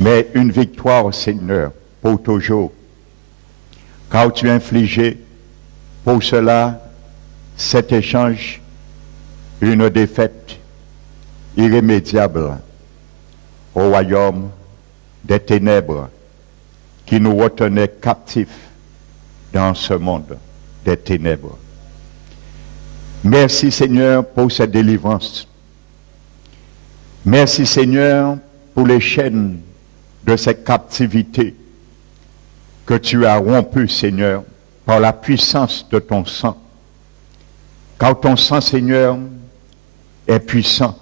mais une victoire, Seigneur, pour toujours. Car tu as infligé pour cela cet échange une défaite irrémédiable au royaume des ténèbres qui nous retenait captifs dans ce monde des ténèbres. Merci Seigneur pour cette délivrance. Merci Seigneur pour les chaînes de cette captivité que tu as rompues, Seigneur, par la puissance de ton sang. Car ton sang, Seigneur, est puissant.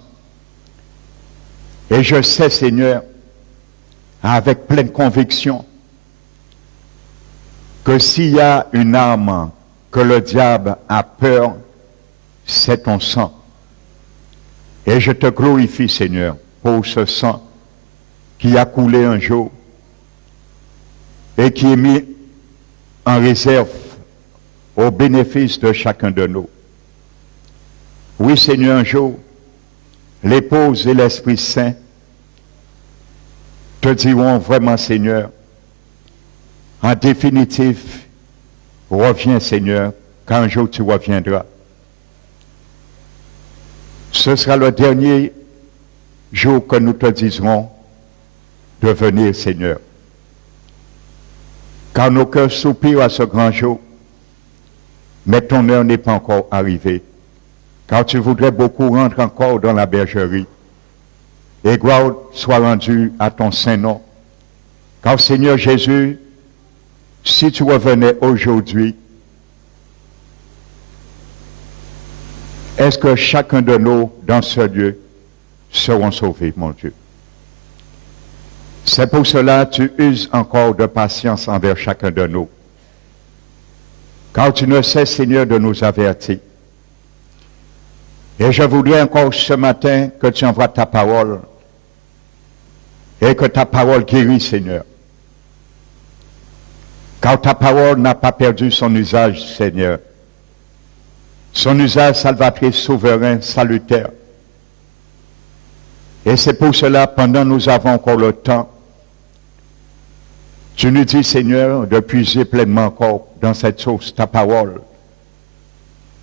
Et je sais, Seigneur, avec pleine conviction, que s'il y a une arme que le diable a peur, c'est ton sang. Et je te glorifie, Seigneur, pour ce sang qui a coulé un jour et qui est mis en réserve au bénéfice de chacun de nous. Oui, Seigneur, un jour, l'épouse et l'Esprit Saint te diront vraiment, Seigneur, en définitive, reviens, Seigneur, quand un jour tu reviendras. Ce sera le dernier jour que nous te diserons de venir, Seigneur. Car nos cœurs soupirent à ce grand jour, mais ton heure n'est pas encore arrivée. Car tu voudrais beaucoup rentrer encore dans la bergerie. Et gloire soit rendue à ton saint nom. Car Seigneur Jésus, si tu revenais aujourd'hui, est-ce que chacun de nous, dans ce lieu, seront sauvés, mon Dieu? C'est pour cela que tu uses encore de patience envers chacun de nous. Car tu ne cesses, Seigneur, de nous avertir. Et je voudrais encore ce matin que tu envoies ta parole et que ta parole guérit, Seigneur. Car ta parole n'a pas perdu son usage, Seigneur. Son usage salvatrice, souverain, salutaire. Et c'est pour cela, pendant que nous avons encore le temps, tu nous dis, Seigneur, de puiser pleinement encore dans cette source, ta parole,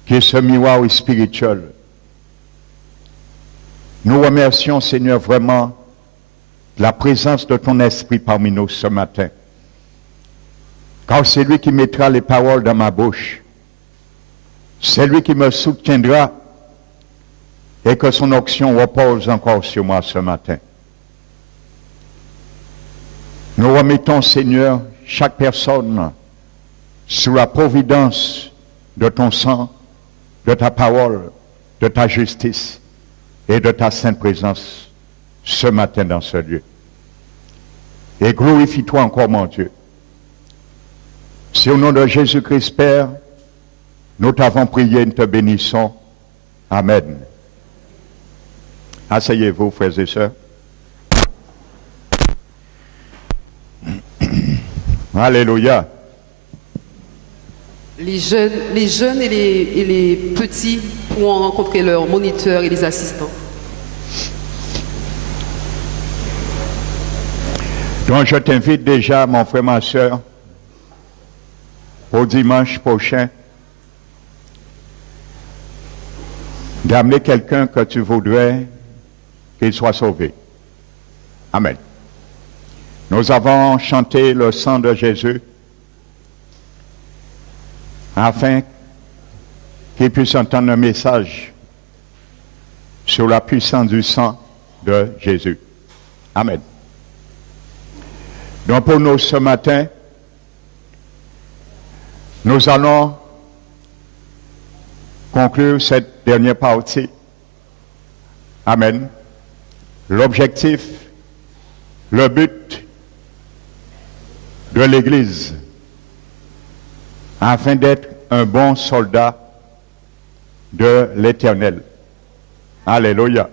qui est ce miroir spirituel. Nous remercions, Seigneur, vraiment la présence de ton esprit parmi nous ce matin. Car c'est lui qui mettra les paroles dans ma bouche. C'est lui qui me soutiendra et que son onction repose encore sur moi ce matin. Nous remettons, Seigneur, chaque personne sous la providence de ton sang, de ta parole, de ta justice et de ta sainte présence ce matin dans ce lieu. Et glorifie-toi encore, mon Dieu. C'est au nom de Jésus-Christ, Père, nous t'avons prié et nous te bénissons. Amen. Asseyez-vous, frères et sœurs. Alléluia. Les jeunes et les petits pourront rencontrer leurs moniteurs et les assistants. Donc je t'invite déjà, mon frère, ma soeur, au dimanche prochain, d'amener quelqu'un que tu voudrais qu'il soit sauvé. Amen. Nous avons chanté le sang de Jésus afin qu'il puisse entendre un message sur la puissance du sang de Jésus. Amen. Donc pour nous ce matin, nous allons conclure cette dernière partie. Amen. L'objectif, le but de l'Église, afin d'être un bon soldat de l'Éternel. Alléluia.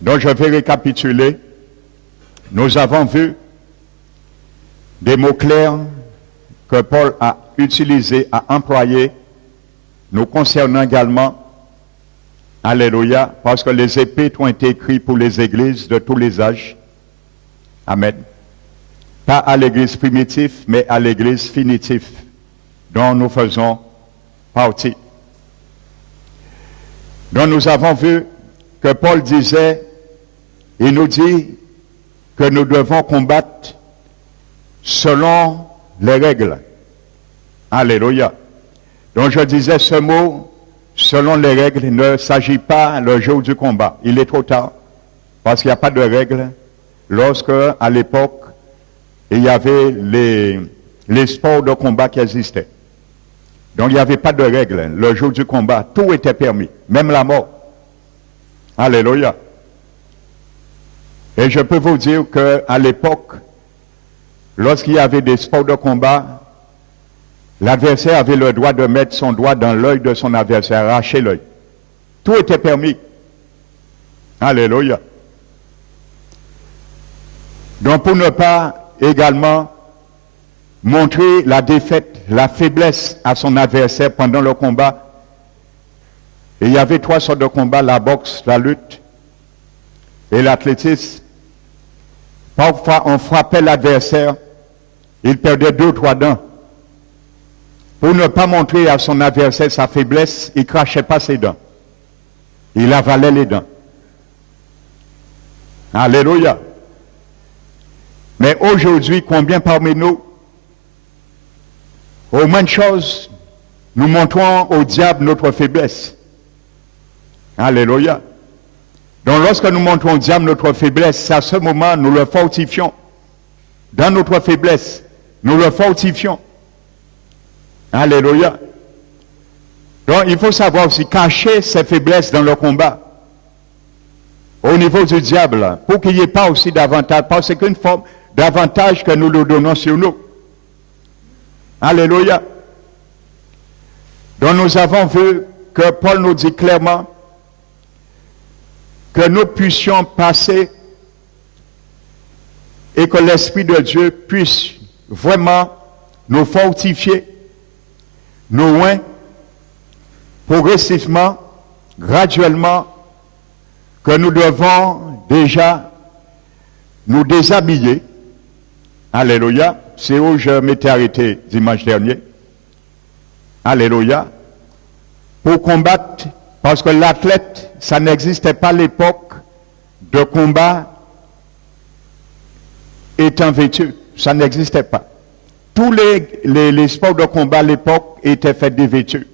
Donc je vais récapituler. Nous avons vu des mots clairs que Paul a utilisés, a employés, nous concernant également. Alléluia, parce que les épîtres ont été écrits pour les églises de tous les âges. Amen. Pas à l'église primitive, mais à l'église finitive, dont nous faisons partie. Donc nous avons vu que Paul disait, il nous dit que nous devons combattre selon les règles. Alléluia. Donc je disais ce mot, selon les règles, il ne s'agit pas le jour du combat. Il est trop tard, parce qu'il n'y a pas de règles. Lorsque, à l'époque, il y avait les sports de combat qui existaient. Donc il n'y avait pas de règles. Le jour du combat, tout était permis, même la mort. Alléluia. Et je peux vous dire qu'à l'époque, lorsqu'il y avait des sports de combat, l'adversaire avait le droit de mettre son doigt dans l'œil de son adversaire, arracher l'œil. Tout était permis. Alléluia. Donc pour ne pas également montrer la défaite, la faiblesse à son adversaire pendant le combat, et il y avait 3 sortes de combats, la boxe, la lutte et l'athlétisme. Parfois on frappait l'adversaire, il perdait 2 ou 3 dents. Pour ne pas montrer à son adversaire sa faiblesse, il ne crachait pas ses dents. Il avalait les dents. Alléluia. Mais aujourd'hui, combien parmi nous, au moins de choses, nous montrons au diable notre faiblesse. Alléluia. Donc lorsque nous montrons au diable notre faiblesse, à ce moment, nous le fortifions. Dans notre faiblesse, nous le fortifions. Alléluia. Donc il faut savoir aussi cacher ses faiblesses dans le combat. Au niveau du diable, pour qu'il n'y ait pas aussi d'avantage, parce que c'est qu'une forme d'avantage que nous le donnons sur nous. Alléluia. Donc nous avons vu que Paul nous dit clairement que nous puissions passer et que l'Esprit de Dieu puisse vraiment nous fortifier, nous loin, progressivement, graduellement, que nous devons déjà nous déshabiller. Alléluia. C'est où je m'étais arrêté dimanche dernier. Alléluia. Pour combattre, parce que l'athlète, ça n'existait pas à l'époque de combat étant vêtu. Ça n'existait pas. Tous les sports de combat à l'époque étaient faits dévêtus.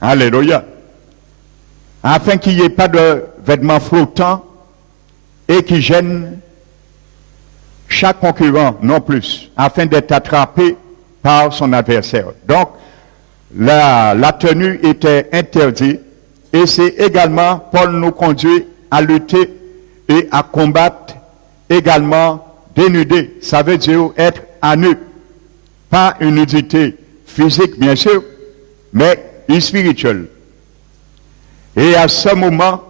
Alléluia. Afin qu'il n'y ait pas de vêtements flottants et qui gênent chaque concurrent, non plus, afin d'être attrapé par son adversaire. Donc, la tenue était interdite et c'est également, Paul nous conduit à lutter et à combattre également dénudé. Ça veut dire être à nu. Pas une nudité physique, bien sûr, mais spirituelle. Et à ce moment,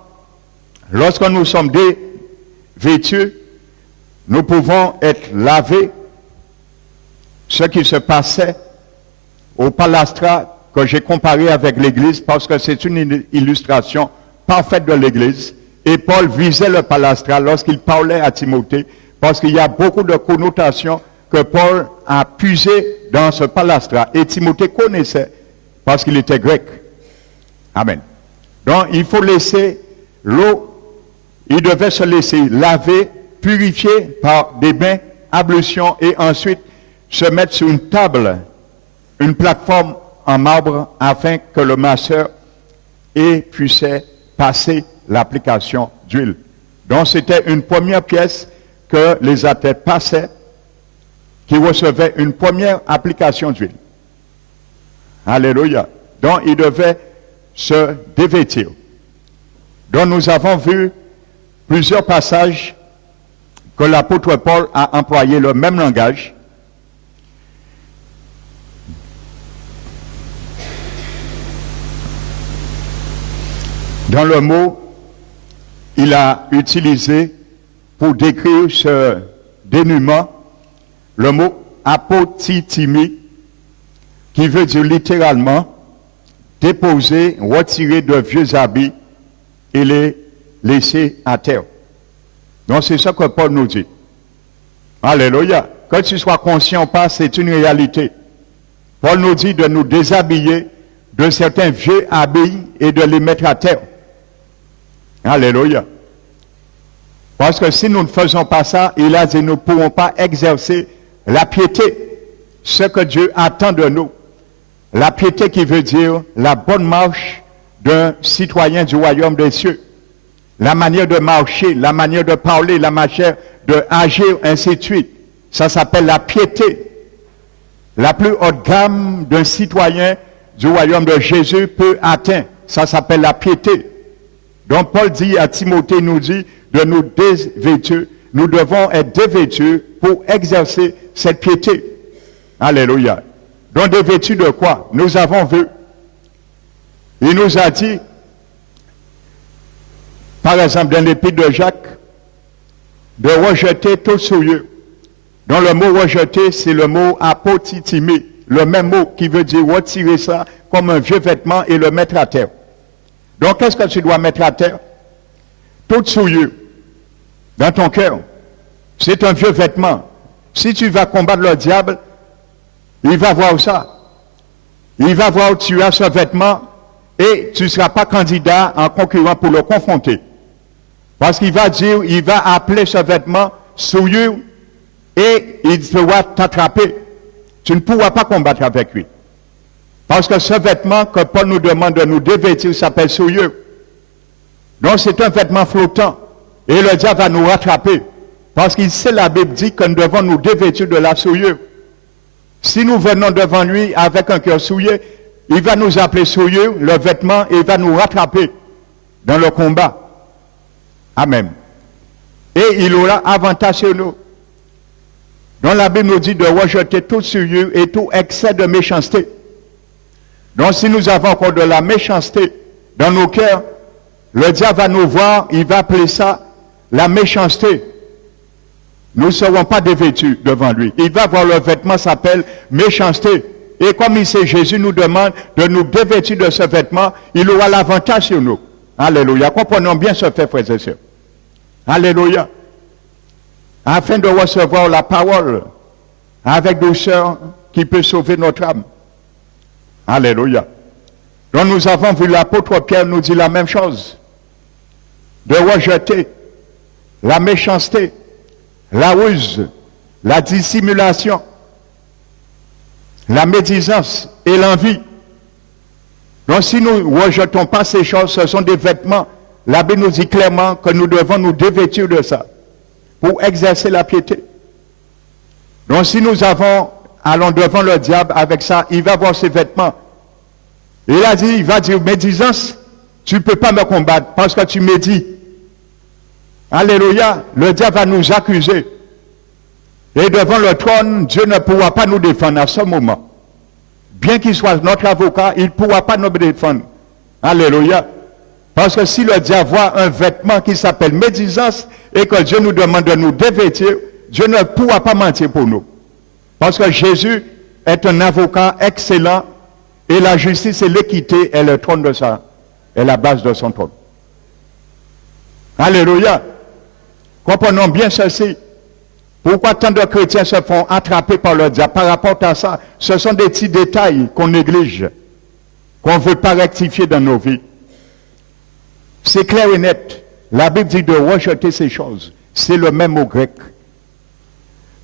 lorsque nous sommes vêtus, nous pouvons être lavés. Ce qui se passait au palastra que j'ai comparé avec l'église parce que c'est une illustration parfaite de l'église. Et Paul visait le palastra lorsqu'il parlait à Timothée parce qu'il y a beaucoup de connotations que Paul a puisées dans ce palastra. Et Timothée connaissait parce qu'il était grec. Amen. Donc il faut laisser l'eau, il devait se laisser laver, purifier par des bains, ablutions et ensuite se mettre sur une table, une plateforme en marbre afin que le masseur puisse passer l'application d'huile. Donc c'était une première pièce que les athlètes passaient qui recevaient une première application d'huile. Alléluia. Donc ils devaient se dévêtir. Donc nous avons vu plusieurs passages que l'apôtre Paul a employé le même langage. Dans le mot, il a utilisé pour décrire ce dénuement le mot apotithimi, qui veut dire littéralement déposer, retirer de vieux habits et les laisser à terre. Donc c'est ça que Paul nous dit. Alléluia. Que tu sois conscient ou pas, c'est une réalité. Paul nous dit de nous déshabiller de certains vieux habits et de les mettre à terre. Alléluia. Parce que si nous ne faisons pas ça, il a dit, nous ne pourrons pas exercer la piété, ce que Dieu attend de nous. La piété qui veut dire la bonne marche d'un citoyen du royaume des cieux. La manière de marcher, la manière de parler, la manière d'agir, ainsi de suite. Ça s'appelle la piété. La plus haute gamme d'un citoyen du royaume de Jésus peut atteindre. Ça s'appelle la piété. Donc Paul dit à Timothée, nous dit de nous dévêtir. Nous devons être dévêtus pour exercer cette piété. Alléluia. Donc dévêtus de quoi? Nous avons vu. Il nous a dit, par exemple, dans l'épître de Jacques, de rejeter tout souillure. Donc le mot rejeter, c'est le mot apotitimé, le même mot qui veut dire retirer ça comme un vieux vêtement et le mettre à terre. Donc qu'est-ce que tu dois mettre à terre? Toute souillure dans ton cœur. C'est un vieux vêtement. Si tu vas combattre le diable, il va voir ça. Il va voir que tu as ce vêtement et tu ne seras pas candidat en concurrent pour le confronter. Parce qu'il va dire, il va appeler ce vêtement souillure et il pourra t'attraper. Tu ne pourras pas combattre avec lui. Parce que ce vêtement que Paul nous demande de nous dévêtir s'appelle souillure. Donc c'est un vêtement flottant. Et le diable va nous rattraper. Parce qu'il sait, la Bible dit que nous devons nous dévêtir de la souillure. Si nous venons devant lui avec un cœur souillé, il va nous appeler souillure, le vêtement, et il va nous rattraper dans le combat. Amen. Et il aura avantage sur nous. Donc la Bible nous dit de rejeter toute souillure et tout excès de méchanceté. Donc si nous avons encore de la méchanceté dans nos cœurs, le diable va nous voir, il va appeler ça la méchanceté. Nous ne serons pas dévêtus devant lui. Il va voir le vêtement s'appelle méchanceté. Et comme il sait, Jésus nous demande de nous dévêtir de ce vêtement, il aura l'avantage sur nous. Alléluia. Comprenons bien ce fait, frères et sœurs. Alléluia. Afin de recevoir la parole avec douceur qui peut sauver notre âme. Alléluia. Donc nous avons vu l'apôtre Pierre nous dit la même chose. De rejeter la méchanceté, la ruse, la dissimulation, la médisance et l'envie. Donc si nous ne rejetons pas ces choses, ce sont des vêtements. La Bible nous dit clairement que nous devons nous dévêtir de ça pour exercer la piété. Donc si nous allons devant le diable avec ça, il va voir ses vêtements. Il a dit, il va dire, médisance, tu ne peux pas me combattre parce que tu médis. Alléluia, le diable va nous accuser. Et devant le trône, Dieu ne pourra pas nous défendre à ce moment. Bien qu'il soit notre avocat, il ne pourra pas nous défendre. Alléluia. Parce que si le diable voit un vêtement qui s'appelle médisance et que Dieu nous demande de nous dévêtir, Dieu ne pourra pas mentir pour nous. Parce que Jésus est un avocat excellent et la justice et l'équité est le trône de ça, est la base de son trône. Alléluia. Comprenons bien ceci. Pourquoi tant de chrétiens se font attraper par le diable par rapport à ça? Ce sont des petits détails qu'on néglige, qu'on ne veut pas rectifier dans nos vies. C'est clair et net. La Bible dit de rejeter ces choses. C'est le même mot grec.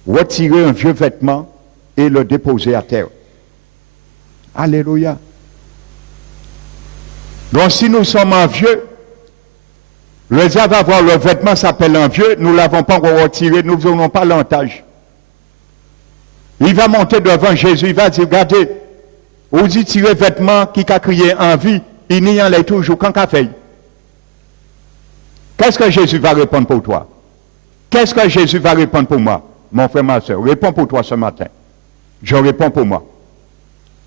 Retirer un vieux vêtement et le déposer à terre. Alléluia. Donc si nous sommes un vieux, le diable va voir le vêtement s'appelle un vieux, nous ne l'avons pas encore retiré, nous n'avons pas l'entage. Il va monter devant Jésus, il va dire, regardez, vous dites tirer vêtement qui a crié en vie, il n'y en a toujours qu'en café. Qu'est-ce que Jésus va répondre pour toi? Qu'est-ce que Jésus va répondre pour moi? Mon frère, ma soeur, réponds pour toi ce matin. Je réponds pour moi.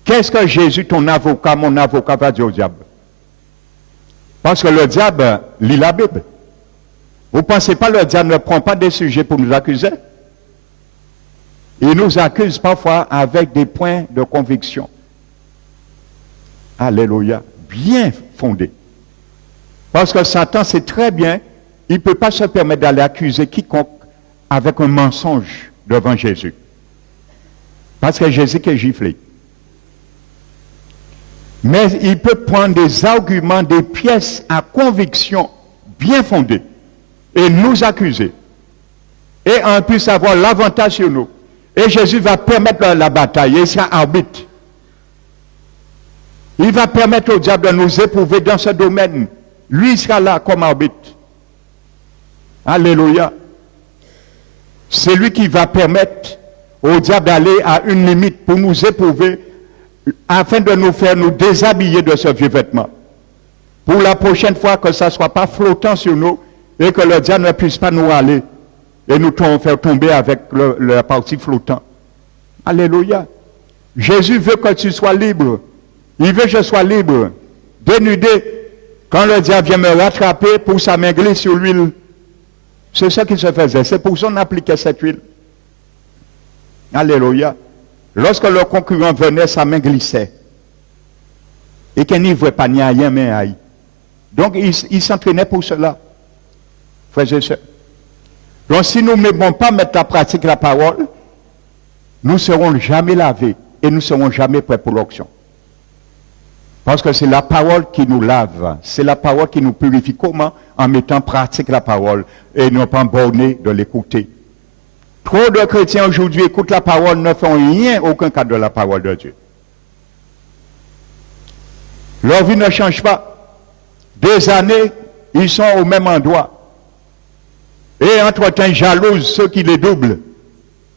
Qu'est-ce que Jésus, ton avocat, mon avocat, va dire au diable? Parce que le diable lit la Bible. Vous ne pensez pas que le diable ne prend pas des sujets pour nous accuser? Il nous accuse parfois avec des points de conviction. Alléluia. Bien fondés. Parce que Satan sait très bien, il ne peut pas se permettre d'aller accuser quiconque avec un mensonge. devant Jésus. Parce que Jésus qui est giflé. Mais il peut prendre des arguments, des pièces à conviction bien fondées et nous accuser. Et on puisse avoir l'avantage sur nous. Et Jésus va permettre la bataille, il sera arbitre. Il va permettre au diable de nous éprouver dans ce domaine. Lui il sera là comme arbitre. Alléluia. C'est lui qui va permettre au diable d'aller à une limite pour nous éprouver afin de nous faire nous déshabiller de ce vieux vêtement. Pour la prochaine fois que ça ne soit pas flottant sur nous et que le diable ne puisse pas nous aller et nous faire tomber avec la partie flottante. Alléluia. Jésus veut que tu sois libre. Il veut que je sois libre, dénudé. Quand le diable vient me rattraper pour sa main glisse sur l'huile, c'est ça qui se faisait. C'est pour ça qu'on appliquait cette huile. Alléluia. Lorsque le concurrent venait, sa main glissait. Et qu'il n'y voit pas ni rien, mais aïe. Donc, il s'entraînait pour cela. Frères et sœurs. Donc, si nous ne mettons pas mettre en pratique la parole, nous ne serons jamais lavés et nous ne serons jamais prêts pour l'onction. Parce que c'est la parole qui nous lave. C'est la parole qui nous purifie. Comment? En mettant en pratique la parole et non pas borné de l'écouter. Trop de chrétiens aujourd'hui écoutent la parole, ne font rien, aucun cas de la parole de Dieu. Leur vie ne change pas. Des années, ils sont au même endroit. Et entre-temps, ils jalousent ceux qui les doublent.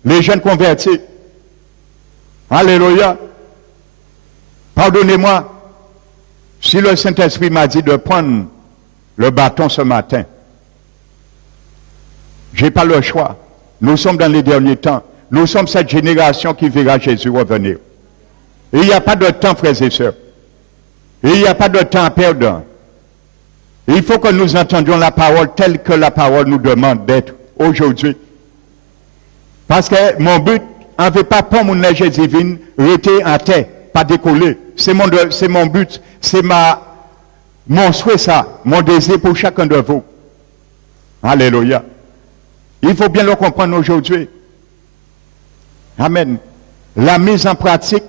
Les jeunes convertis. Alléluia. Pardonnez-moi. Si le Saint-Esprit m'a dit de prendre le bâton ce matin, je n'ai pas le choix. Nous sommes dans les derniers temps. Nous sommes cette génération qui verra Jésus revenir. Et il n'y a pas de temps, frères et sœurs. Et il n'y a pas de temps à perdre. Il faut que nous entendions la parole telle que la parole nous demande d'être aujourd'hui. Parce que mon but, on ne veut pas prendre mon neige divine, rester à terre, pas décoller. C'est mon but, c'est mon souhait, ça, mon désir pour chacun de vous. Alléluia. Il faut bien le comprendre aujourd'hui. Amen. La mise en pratique,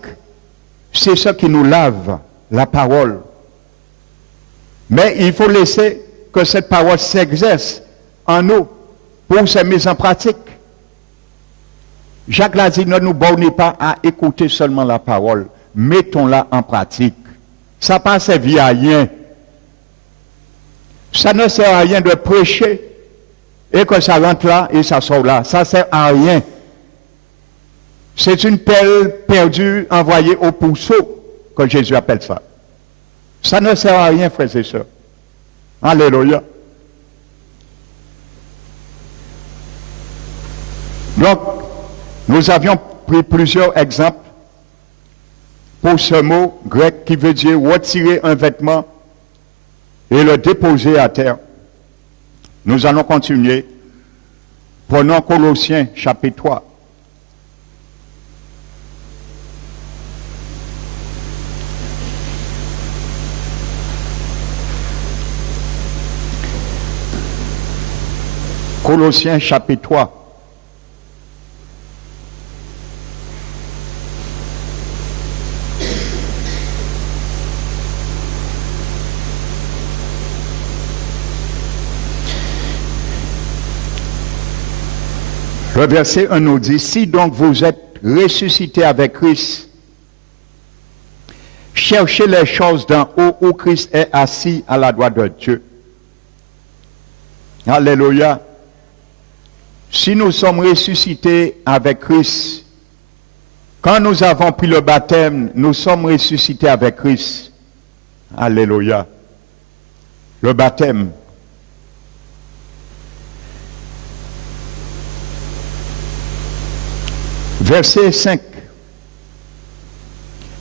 c'est ce qui nous lave, la parole. Mais il faut laisser que cette parole s'exerce en nous pour se mise en pratique. Jacques l'a dit, ne nous bornez pas à écouter seulement la parole. Mettons-la en pratique. Ça n'a pas servi à rien. Ça ne sert à rien de prêcher et que ça rentre là et ça sort là. Ça ne sert à rien. C'est une pelle perdue envoyée au pourceau que Jésus appelle ça. Ça ne sert à rien, frères et sœurs. Alléluia. Donc, nous avions pris plusieurs exemples pour ce mot grec qui veut dire retirer un vêtement et le déposer à terre. Nous allons continuer. Prenons Colossiens chapitre 3. Colossiens chapitre 3. Le verset 1 nous dit, si donc vous êtes ressuscités avec Christ, cherchez les choses d'en haut où Christ est assis à la droite de Dieu. Alléluia. Si nous sommes ressuscités avec Christ, quand nous avons pris le baptême, nous sommes ressuscités avec Christ. Alléluia. Le baptême. Verset 5.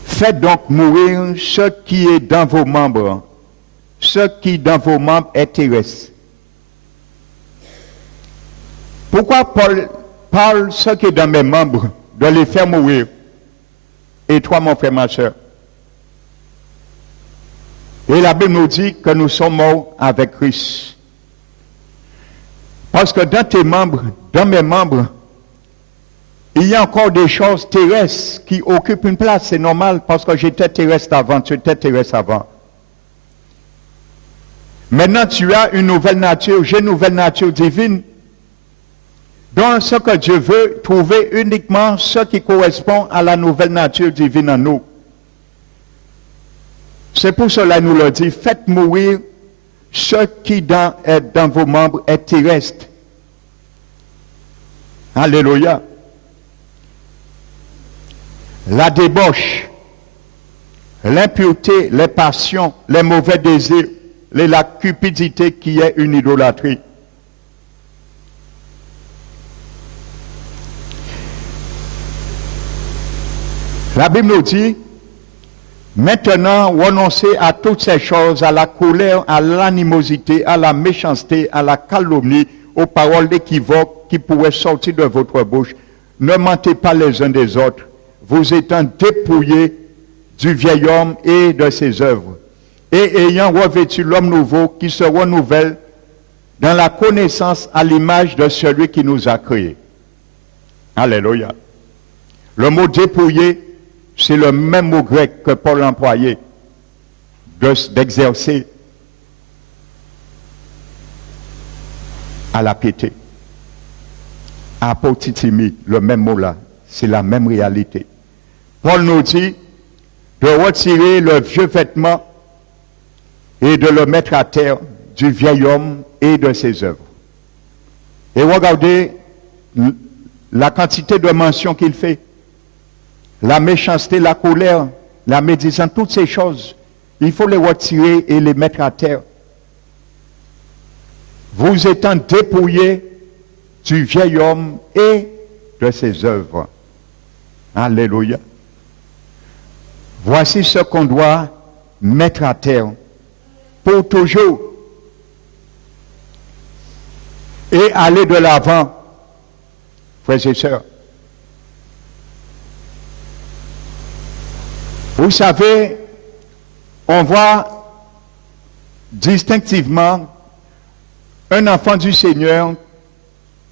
Faites donc mourir ce qui est dans vos membres, ce qui dans vos membres est terrestre. Pourquoi Paul parle ce qui est dans mes membres, de les faire mourir? Et toi, mon frère, ma soeur. Et la Bible nous dit que nous sommes morts avec Christ. Parce que dans tes membres, dans mes membres, il y a encore des choses terrestres qui occupent une place. C'est normal parce que j'étais terrestre avant, tu étais terrestre avant. Maintenant, tu as une nouvelle nature, j'ai une nouvelle nature divine. Donc, ce que Dieu veut, trouver uniquement ce qui correspond à la nouvelle nature divine en nous. C'est pour cela qu'il nous le dit, faites mourir ce qui dans vos membres est terrestre. Alléluia. La débauche, l'impureté, les passions, les mauvais désirs, la cupidité qui est une idolâtrie. La Bible nous dit, maintenant, renoncez à toutes ces choses, à la colère, à l'animosité, à la méchanceté, à la calomnie, aux paroles équivoques qui pourraient sortir de votre bouche. Ne mentez pas les uns des autres, vous étant dépouillés du vieil homme et de ses œuvres, et ayant revêtu l'homme nouveau qui se renouvelle dans la connaissance à l'image de celui qui nous a créés. Alléluia. Le mot dépouiller, c'est le même mot grec que Paul employait, d'exercer à la piété. Apotitimi, le même mot là, c'est la même réalité. Paul nous dit de retirer le vieux vêtement et de le mettre à terre du vieil homme et de ses œuvres. Et regardez la quantité de mentions qu'il fait. La méchanceté, la colère, la médisance, toutes ces choses, il faut les retirer et les mettre à terre. Vous étant dépouillés du vieil homme et de ses œuvres. Alléluia. Voici ce qu'on doit mettre à terre pour toujours et aller de l'avant, frères et sœurs. Vous savez, on voit distinctivement un enfant du Seigneur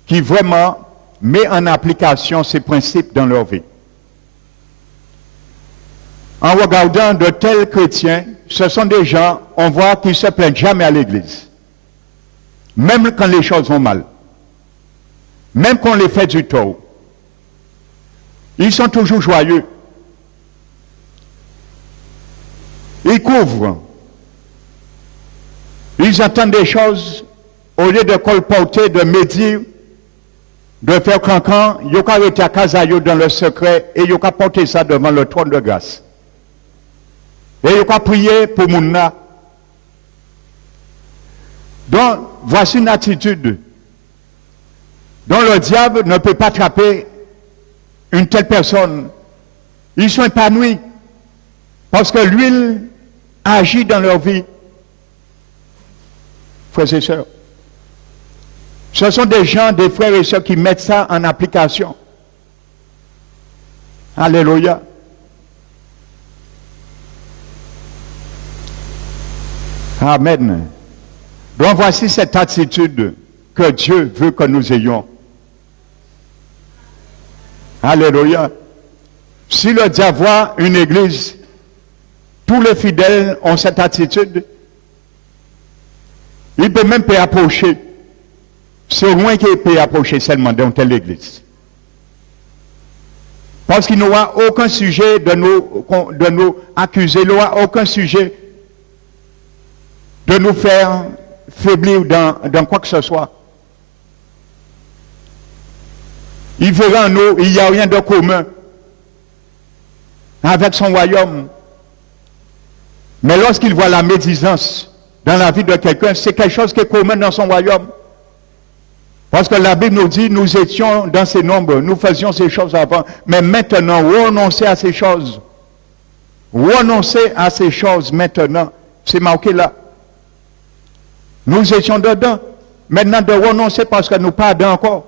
qui vraiment met en application ces principes dans leur vie. En regardant de tels chrétiens, ce sont des gens, on voit qu'ils ne se plaignent jamais à l'église. Même quand les choses vont mal. Même quand on les fait du tort. Ils sont toujours joyeux. Ils couvrent. Ils entendent des choses, au lieu de colporter, de médire, de faire cancan, ils ont arrêté à Kazayo dans le secret et ils ont porté ça devant le trône de grâce. Et ils ont prié pour Mouna. Donc, voici une attitude dont le diable ne peut pas attraper une telle personne. Ils sont épanouis parce que l'huile agit dans leur vie. Frères et sœurs, ce sont des gens, des frères et sœurs qui mettent ça en application. Alléluia. Amen. Donc voici cette attitude que Dieu veut que nous ayons. Alléluia. Si le diable voit une église, tous les fidèles ont cette attitude, il peut même pas approcher. C'est au moins qu'il peut approcher seulement dans telle église. Parce qu'il n'aura aucun sujet de nous accuser, il n'aura aucun sujet de nous faire faiblir dans quoi que ce soit. Il verra en nous, il n'y a rien de commun avec son royaume. Mais lorsqu'il voit la médisance dans la vie de quelqu'un, c'est quelque chose qui est commun dans son royaume. Parce que la Bible nous dit, nous étions dans ces nombres, nous faisions ces choses avant, mais maintenant, renoncez à ces choses. Renoncez à ces choses maintenant. C'est marqué là. Nous étions dedans. Maintenant, de renoncer parce que nous pas dedans encore.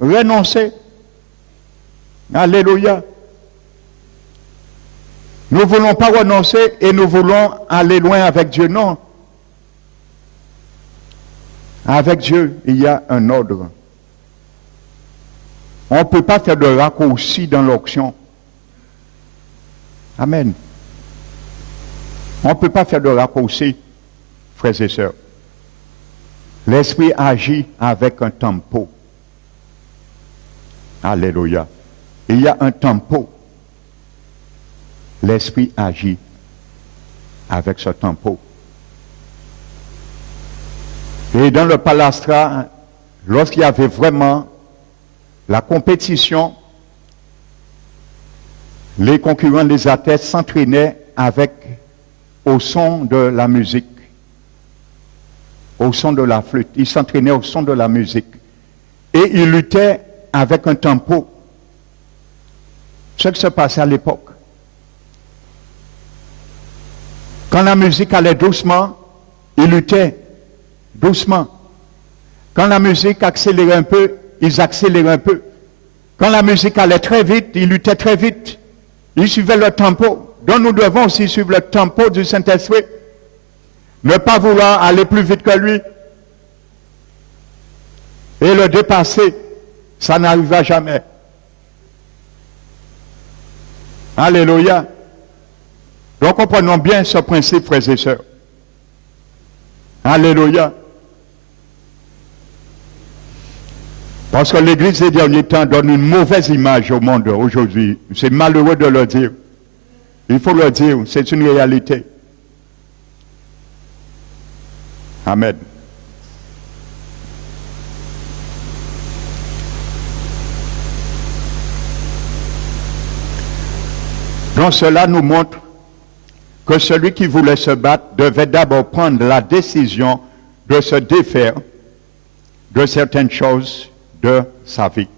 Renoncer. Alléluia. Nous ne voulons pas renoncer et nous voulons aller loin avec Dieu. Non. Avec Dieu, il y a un ordre. On ne peut pas faire de raccourci dans l'onction. Amen. On ne peut pas faire de raccourci, frères et sœurs. L'Esprit agit avec un tempo. Alléluia. Il y a un tempo. L'Esprit agit avec ce tempo. Et dans le palastra, lorsqu'il y avait vraiment la compétition, les concurrents des athlètes s'entraînaient au son de la musique, au son de la flûte. Ils s'entraînaient au son de la musique. Et ils luttaient avec un tempo. Ce qui se passait à l'époque. Quand la musique allait doucement, ils luttaient doucement. Quand la musique accélérait un peu, ils accéléraient un peu. Quand la musique allait très vite, ils luttaient très vite. Ils suivaient le tempo. Donc nous devons aussi suivre le tempo du Saint-Esprit. Ne pas vouloir aller plus vite que lui. Et le dépasser, ça n'arrivera jamais. Alléluia. Donc comprenons bien ce principe, frères et sœurs. Alléluia. Parce que l'Église des derniers temps donne une mauvaise image au monde aujourd'hui. C'est malheureux de le dire. Il faut le dire, c'est une réalité. Amen. Donc cela nous montre que celui qui voulait se battre devait d'abord prendre la décision de se défaire de certaines choses de sa vie.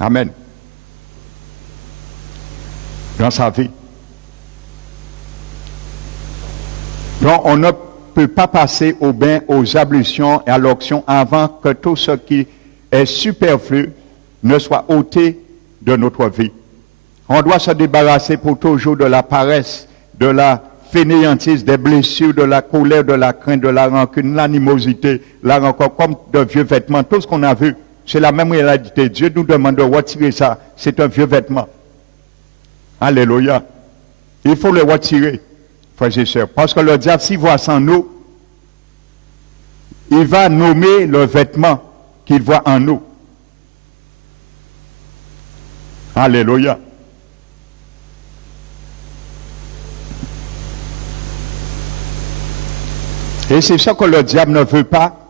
Amen. Dans sa vie. Donc on ne peut pas passer au bain, aux ablutions et à l'onction avant que tout ce qui est superflu ne soit ôté de notre vie. On doit se débarrasser pour toujours de la paresse, de la fainéantise, des blessures, de la colère, de la crainte, de la rancune, l'animosité, la rancœur, comme de vieux vêtements. Tout ce qu'on a vu, c'est la même réalité. Dieu nous demande de retirer ça. C'est un vieux vêtement. Alléluia. Il faut le retirer, frères et sœurs. Parce que le diable, s'il voit ça en nous, il va nommer le vêtement qu'il voit en nous. Alléluia. Et c'est ça que le diable ne veut pas,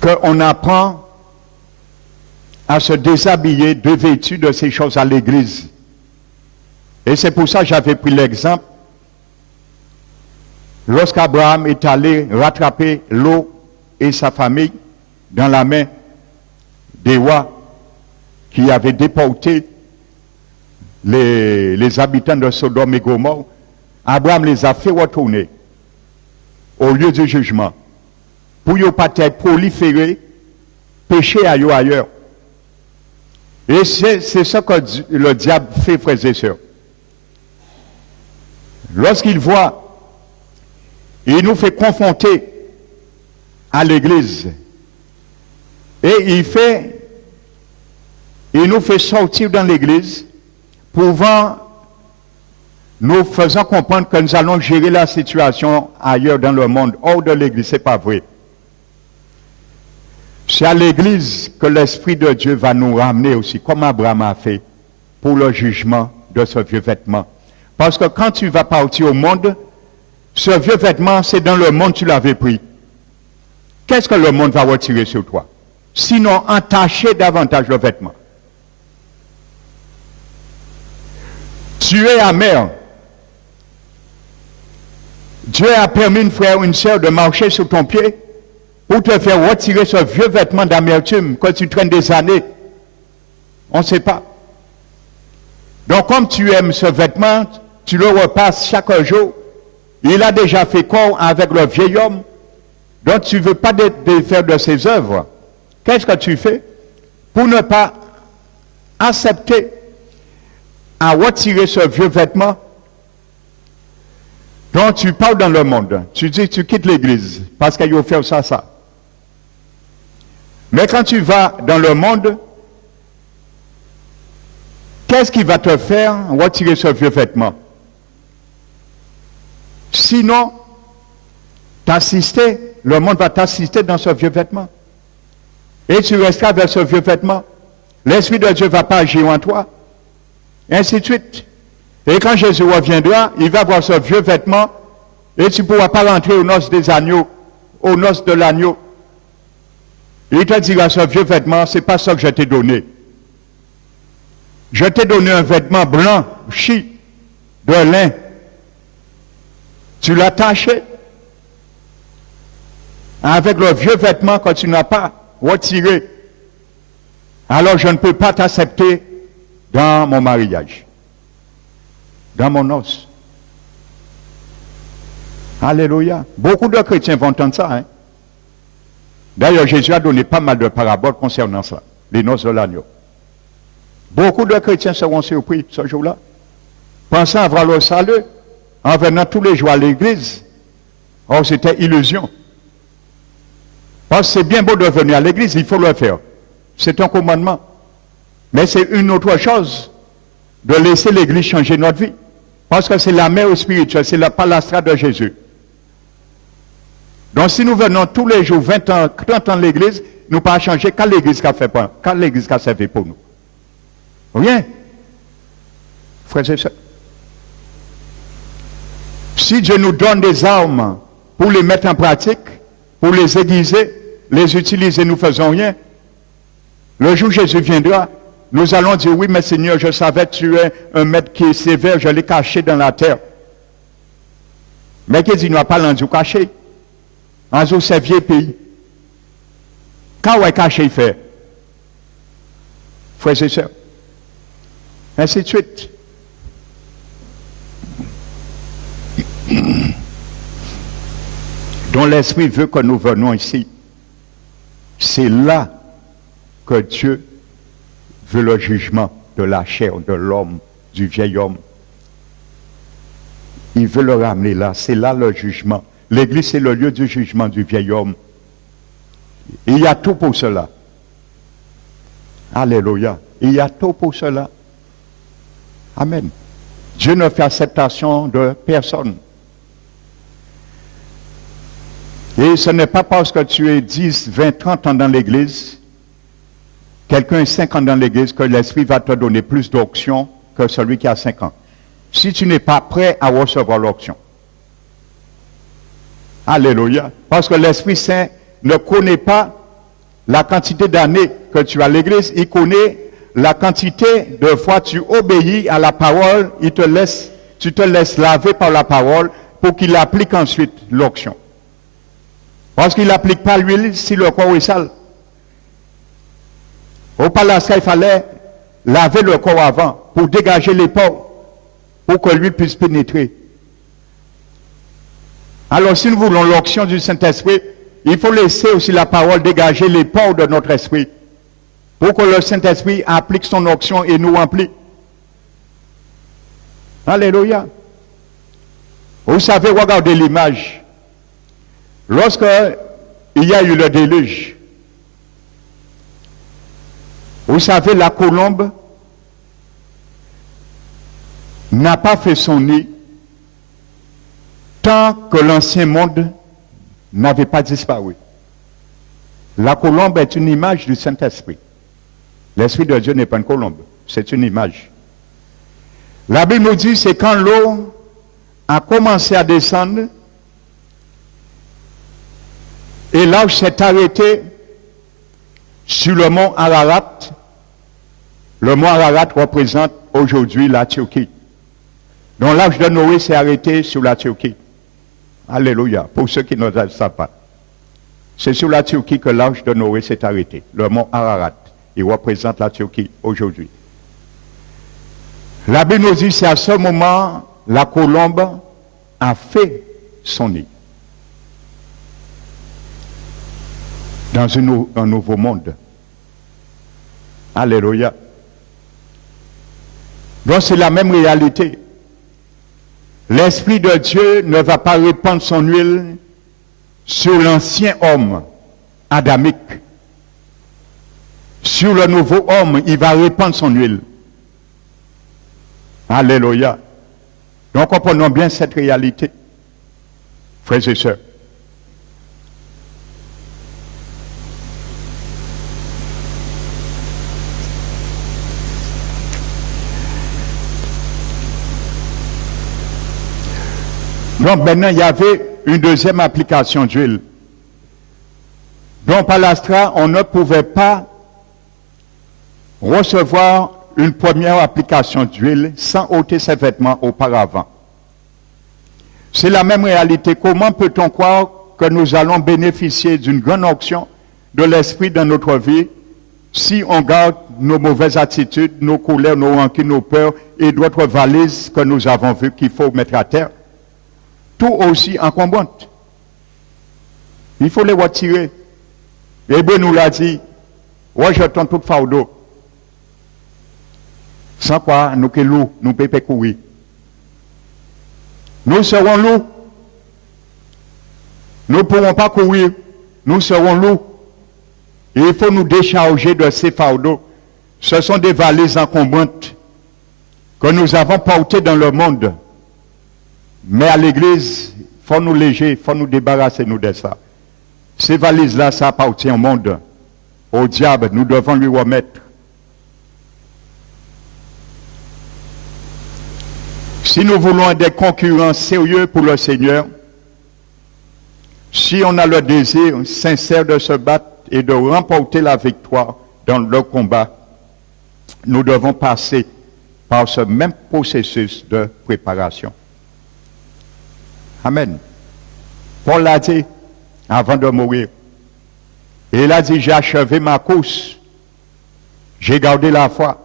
qu'on apprend à se déshabiller, dévêtu de ces choses à l'église. Et c'est pour ça que j'avais pris l'exemple, lorsqu'Abraham est allé rattraper Lot et sa famille dans la main des rois qui avaient déporté les habitants de Sodome et Gomorrhe. Abraham les a fait retourner au lieu du jugement pour ne pas être proliférés, pécher ailleurs. Et c'est ce que le diable fait, frères et sœurs. Lorsqu'il voit, il nous fait confronter à l'église. Et il nous fait sortir dans l'église, nous faisant comprendre que nous allons gérer la situation ailleurs dans le monde, hors de l'église. Ce n'est pas vrai. C'est à l'église que l'Esprit de Dieu va nous ramener aussi, comme Abraham a fait, pour le jugement de ce vieux vêtement. Parce que quand tu vas partir au monde, ce vieux vêtement, c'est dans le monde que tu l'avais pris. Qu'est-ce que le monde va retirer sur toi? Sinon, entacher davantage le vêtement. Tu es amer. Dieu a permis une frère ou une sœur de marcher sur ton pied pour te faire retirer ce vieux vêtement d'amertume que tu traînes des années. On ne sait pas. Donc comme tu aimes ce vêtement, tu le repasses chaque jour. Il a déjà fait corps avec le vieil homme. Donc tu ne veux pas défaire de ses œuvres. Qu'est-ce que tu fais pour ne pas accepter à retirer ce vieux vêtement? Donc tu parles dans le monde, tu dis tu quittes l'église parce qu'il faut faire ça. Mais quand tu vas dans le monde, qu'est-ce qui va te faire retirer ce vieux vêtement? Sinon, le monde va t'assister dans ce vieux vêtement. Et tu resteras avec ce vieux vêtement. L'Esprit de Dieu ne va pas agir en toi. Et ainsi de suite. Et quand Jésus reviendra, il va voir ce vieux vêtement et tu ne pourras pas rentrer aux noces des agneaux, aux noces de l'agneau. Il te dira, ce vieux vêtement, ce n'est pas ça que je t'ai donné. Je t'ai donné un vêtement blanc, de lin. Tu l'as taché avec le vieux vêtement que tu n'as pas retiré. Alors je ne peux pas t'accepter dans mon mariage, dans mon os. Alléluia. Beaucoup de chrétiens vont entendre ça. Hein? D'ailleurs, Jésus a donné pas mal de paraboles concernant ça, les noces de l'agneau. Beaucoup de chrétiens seront surpris ce jour-là, pensant avoir le salut en venant tous les jours à l'église. Or, c'était illusion. Parce que c'est bien beau de venir à l'église, il faut le faire. C'est un commandement. Mais c'est une autre chose de laisser l'église changer notre vie. Parce que c'est la mère spirituelle, c'est la palastra de Jésus. Donc si nous venons tous les jours, 20 ans, 30 ans à l'église, nous ne pas changer qu'à l'église qu'a fait pour, qu'à l'église qu'a servi pour nous. Rien. Frères et sœurs. Si Dieu nous donne des armes pour les mettre en pratique, pour les aiguiser, les utiliser, nous ne faisons rien. Le jour où Jésus viendra, nous allons dire, oui, mais Seigneur, je savais que tu es un maître qui est sévère, je l'ai caché dans la terre. Mais qu'il dit, il n'a pas l'endu caché. En zo, c'est vieux pays. Quand on est caché, il fait. Frères et sœurs. Ainsi de suite. Dont l'Esprit veut que nous venons ici. C'est là que Dieu veut le jugement de la chair, de l'homme, du vieil homme. Il veut le ramener là. C'est là le jugement. L'église, c'est le lieu du jugement du vieil homme. Et il y a tout pour cela. Alléluia. Il y a tout pour cela. Amen. Dieu ne fait acceptation de personne. Et ce n'est pas parce que tu es 10, 20, 30 ans dans l'église, quelqu'un est 5 ans dans l'église, que l'Esprit va te donner plus d'onction que celui qui a 5 ans. Si tu n'es pas prêt à recevoir l'onction. Alléluia. Parce que l'Esprit Saint ne connaît pas la quantité d'années que tu as à l'église, il connaît la quantité de fois tu obéis à la parole, tu te laisses laver par la parole pour qu'il applique ensuite l'onction. Parce qu'il n'applique pas l'huile si le corps est sale. Au palace, il fallait laver le corps avant pour dégager les pores, pour que l'huile puisse pénétrer. Alors si nous voulons l'onction du Saint-Esprit, il faut laisser aussi la parole dégager les pores de notre esprit, pour que le Saint-Esprit applique son onction et nous remplit. Alléluia. Vous savez, regardez l'image. Lorsque il y a eu le déluge, vous savez, la colombe n'a pas fait son nid tant que l'ancien monde n'avait pas disparu. La colombe est une image du Saint-Esprit. L'Esprit de Dieu n'est pas une colombe, c'est une image. La Bible nous dit, c'est quand l'eau a commencé à descendre, et l'arche s'est arrêté sur le mont Ararat. Le mont Ararat représente aujourd'hui la Turquie. Donc l'arche de Noé s'est arrêtée sur la Turquie. Alléluia. Pour ceux qui ne le savent pas. C'est sur la Turquie que l'arche de Noé s'est arrêtée. Le mont Ararat. Il représente la Turquie aujourd'hui. La Bible nous dit, c'est à ce moment, la colombe a fait son nid. Dans un nouveau monde. Alléluia. Donc c'est la même réalité. L'Esprit de Dieu ne va pas répandre son huile sur l'ancien homme adamique. sur le nouveau homme, il va répandre son huile. Alléluia. Donc comprenons bien cette réalité, frères et sœurs. Donc maintenant, il y avait une deuxième application d'huile. Donc par l'astra, on ne pouvait pas recevoir une première application d'huile sans ôter ses vêtements auparavant. C'est la même réalité. Comment peut-on croire que nous allons bénéficier d'une grande onction de l'esprit dans notre vie si on garde nos mauvaises attitudes, nos colères, nos rancunes, nos peurs et d'autres valises que nous avons vues qu'il faut mettre à terre, tout aussi encombrantes. Il faut les retirer. Hébreu nous l'a dit, rejetons tout fardeau. Sans quoi, nous que loups, nous pouvons courir. Nous serons loups. Nous ne pourrons pas courir. Nous serons loups. Et il faut nous décharger de ces fardeaux. Ce sont des valises encombrantes que nous avons portées dans le monde. Mais à l'église, il faut nous léger, il faut nous débarrasser nous de ça. Ces valises-là, ça appartient au monde. Au diable, nous devons lui remettre. Si nous voulons des concurrents sérieux pour le Seigneur, si on a le désir sincère de se battre et de remporter la victoire dans le combat, nous devons passer par ce même processus de préparation. Amen. Paul l'a dit avant de mourir. Et il a dit, j'ai achevé ma course, j'ai gardé la foi.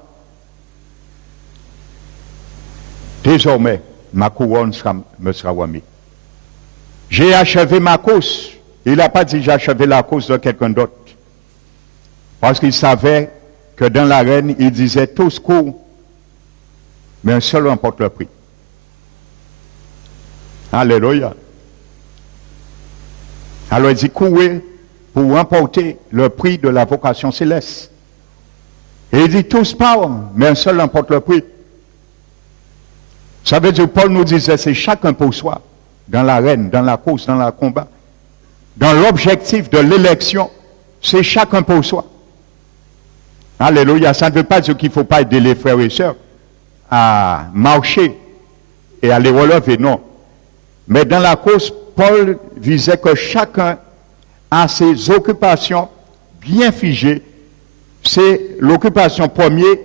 Désormais, ma couronne me sera remise. J'ai achevé ma course. Il n'a pas dit j'ai achevé la course de quelqu'un d'autre. Parce qu'il savait que dans l'arène, il disait tous courent, mais un seul remporte le prix. Alléluia. Alors il dit courez pour remporter le prix de la vocation céleste. Et il dit tous partent, mais un seul remporte le prix. Ça veut dire, Paul nous disait, c'est chacun pour soi, dans l'arène, dans la course, dans le combat. Dans l'objectif de l'élection, c'est chacun pour soi. Alléluia, ça ne veut pas dire qu'il ne faut pas aider les frères et sœurs à marcher et à les relever, non. Mais dans la course, Paul visait que chacun a ses occupations bien figées. C'est l'occupation première,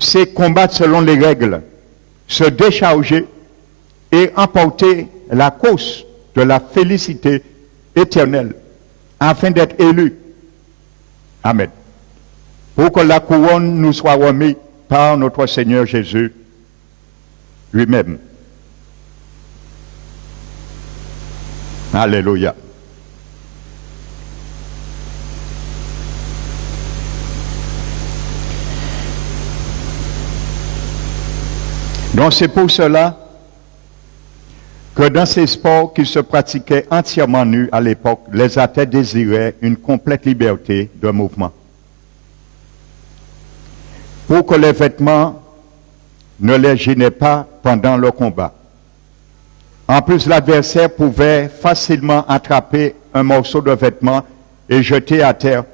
c'est combattre selon les règles, se décharger et emporter la course de la félicité éternelle afin d'être élu. Amen. Pour que la couronne nous soit remise par notre Seigneur Jésus lui-même. Alléluia. Donc c'est pour cela que dans ces sports qui se pratiquaient entièrement nus à l'époque, les athlètes désiraient une complète liberté de mouvement. Pour que les vêtements ne les gênaient pas pendant le combat. En plus, l'adversaire pouvait facilement attraper un morceau de vêtement et jeter à terre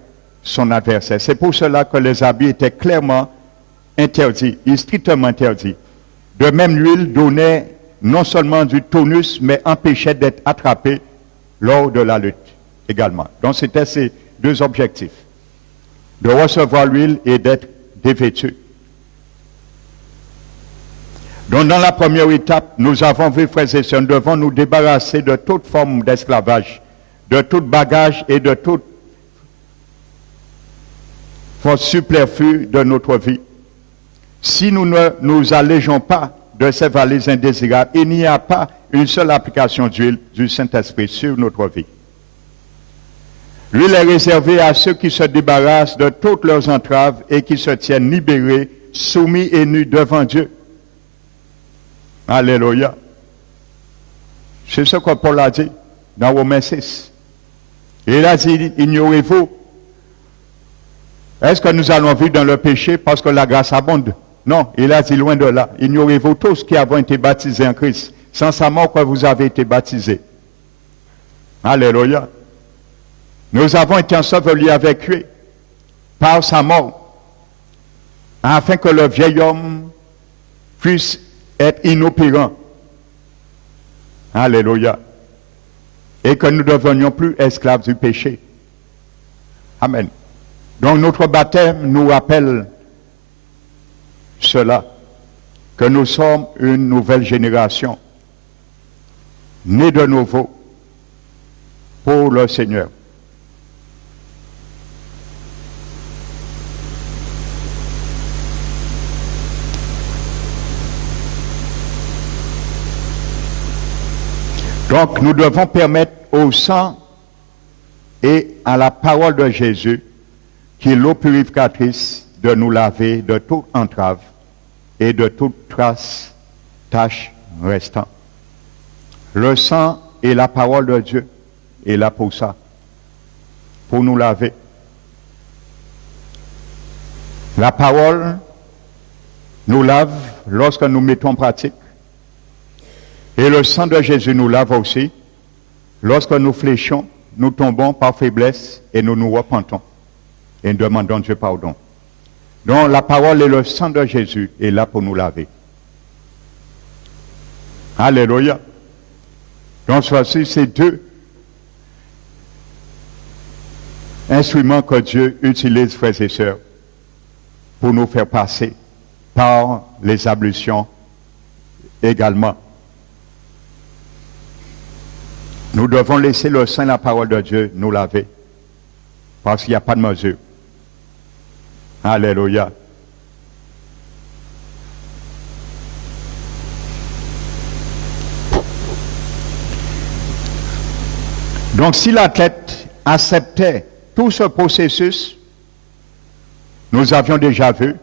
son adversaire. C'est pour cela que les habits étaient clairement interdits, strictement interdits. De même, l'huile donnait non seulement du tonus, mais empêchait d'être attrapé lors de la lutte également. Donc c'était ces deux objectifs, de recevoir l'huile et d'être dévêtu. Donc dans la première étape, nous avons vu, frères et sœurs, nous devons nous débarrasser de toute forme d'esclavage, de tout bagage et de toute force superflue de notre vie. Si nous ne nous allégeons pas de ces valises indésirables, il n'y a pas une seule application d'huile du Saint-Esprit sur notre vie. L'huile est réservée à ceux qui se débarrassent de toutes leurs entraves et qui se tiennent libérés, soumis et nus devant Dieu. Alléluia. C'est ce que Paul a dit dans Romains 6. Et il a dit, ignorez-vous Est-ce que nous allons vivre dans le péché parce que la grâce abonde? Non, il a dit loin de là. Ignorez-vous tous qui avons été baptisés en Christ. Sans sa mort, que vous avez été baptisés. Alléluia. Nous avons été ensevelis avec lui par sa mort, afin que le vieil homme puisse être inopérant. Alléluia. Et que nous ne devenions plus esclaves du péché. Amen. Donc notre baptême nous rappelle cela, que nous sommes une nouvelle génération, née de nouveau pour le Seigneur. Donc nous devons permettre au sang et à la parole de Jésus, qui est l'eau purificatrice, de nous laver de toute entrave et de toute trace, tâche restant. Le sang et la parole de Dieu est là pour ça, pour nous laver. La parole nous lave lorsque nous mettons en pratique. Et le sang de Jésus nous lave aussi lorsque nous fléchons, nous tombons par faiblesse et nous nous repentons et nous demandons Dieu pardon. Donc la parole et le sang de Jésus est là pour nous laver. Alléluia. Donc voici ces deux instruments que Dieu utilise, frères et sœurs, pour nous faire passer par les ablutions également. Nous devons laisser le sang et la parole de Dieu nous laver, parce qu'il n'y a pas de mesure. Alléluia. Donc si l'athlète acceptait tout ce processus, nous avions déjà vu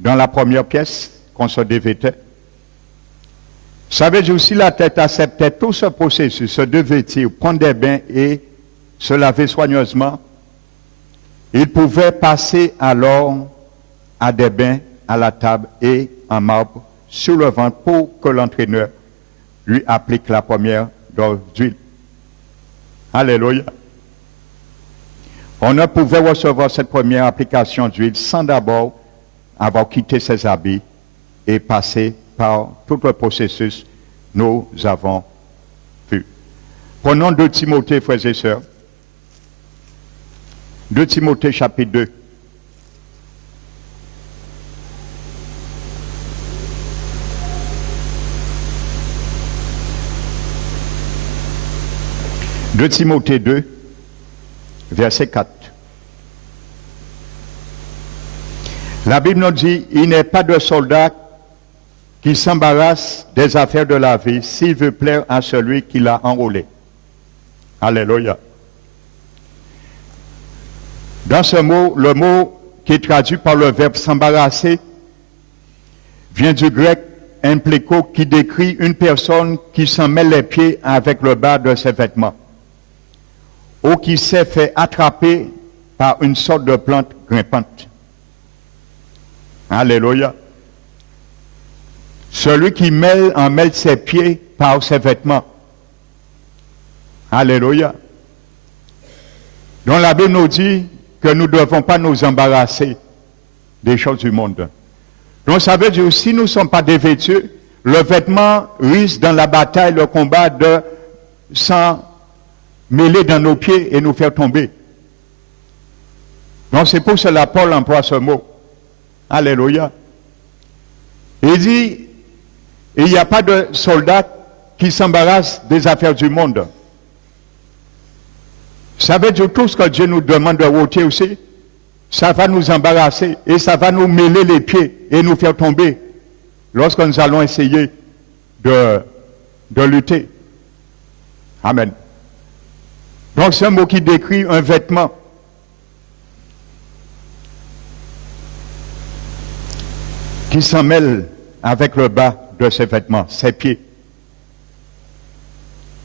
dans la première pièce qu'on se dévêtait. Ça veut dire si l'athlète acceptait tout ce processus, se dévêtir, prendre des bains et se laver soigneusement, il pouvait passer alors à des bains à la table et en marbre sur le ventre pour que l'entraîneur lui applique la première dose d'huile. Alléluia. On ne pouvait recevoir cette première application d'huile sans d'abord avoir quitté ses habits et passer par tout le processus nous avons vu. Prenons 2 Timothée, frères et sœurs. 2 Timothée, chapitre 2. De Timothée 2, verset 4. La Bible nous dit, il n'est pas de soldat qui s'embarrasse des affaires de la vie s'il veut plaire à celui qui l'a enrôlé. Alléluia. Dans ce mot, le mot qui est traduit par le verbe s'embarrasser vient du grec impléco qui décrit une personne qui s'en mêle les pieds avec le bas de ses vêtements ou qui s'est fait attraper par une sorte de plante grimpante. Alléluia. Celui qui en mêle ses pieds par ses vêtements. Alléluia. Donc la Bible nous dit que nous ne devons pas nous embarrasser des choses du monde. Donc ça veut dire que si nous ne sommes pas dévêtus, le vêtement risque dans la bataille, le combat de s'en mêler dans nos pieds et nous faire tomber. Donc c'est pour cela que Paul emploie ce mot. Alléluia. Il dit, il n'y a pas de soldat qui s'embarrasse des affaires du monde. Ça veut dire tout ce que Dieu nous demande de ôter aussi, ça va nous embarrasser et ça va nous mêler les pieds et nous faire tomber lorsque nous allons essayer de lutter. Amen. Donc c'est un mot qui décrit un vêtement. Qui s'en mêle avec le bas de ses vêtements, ses pieds.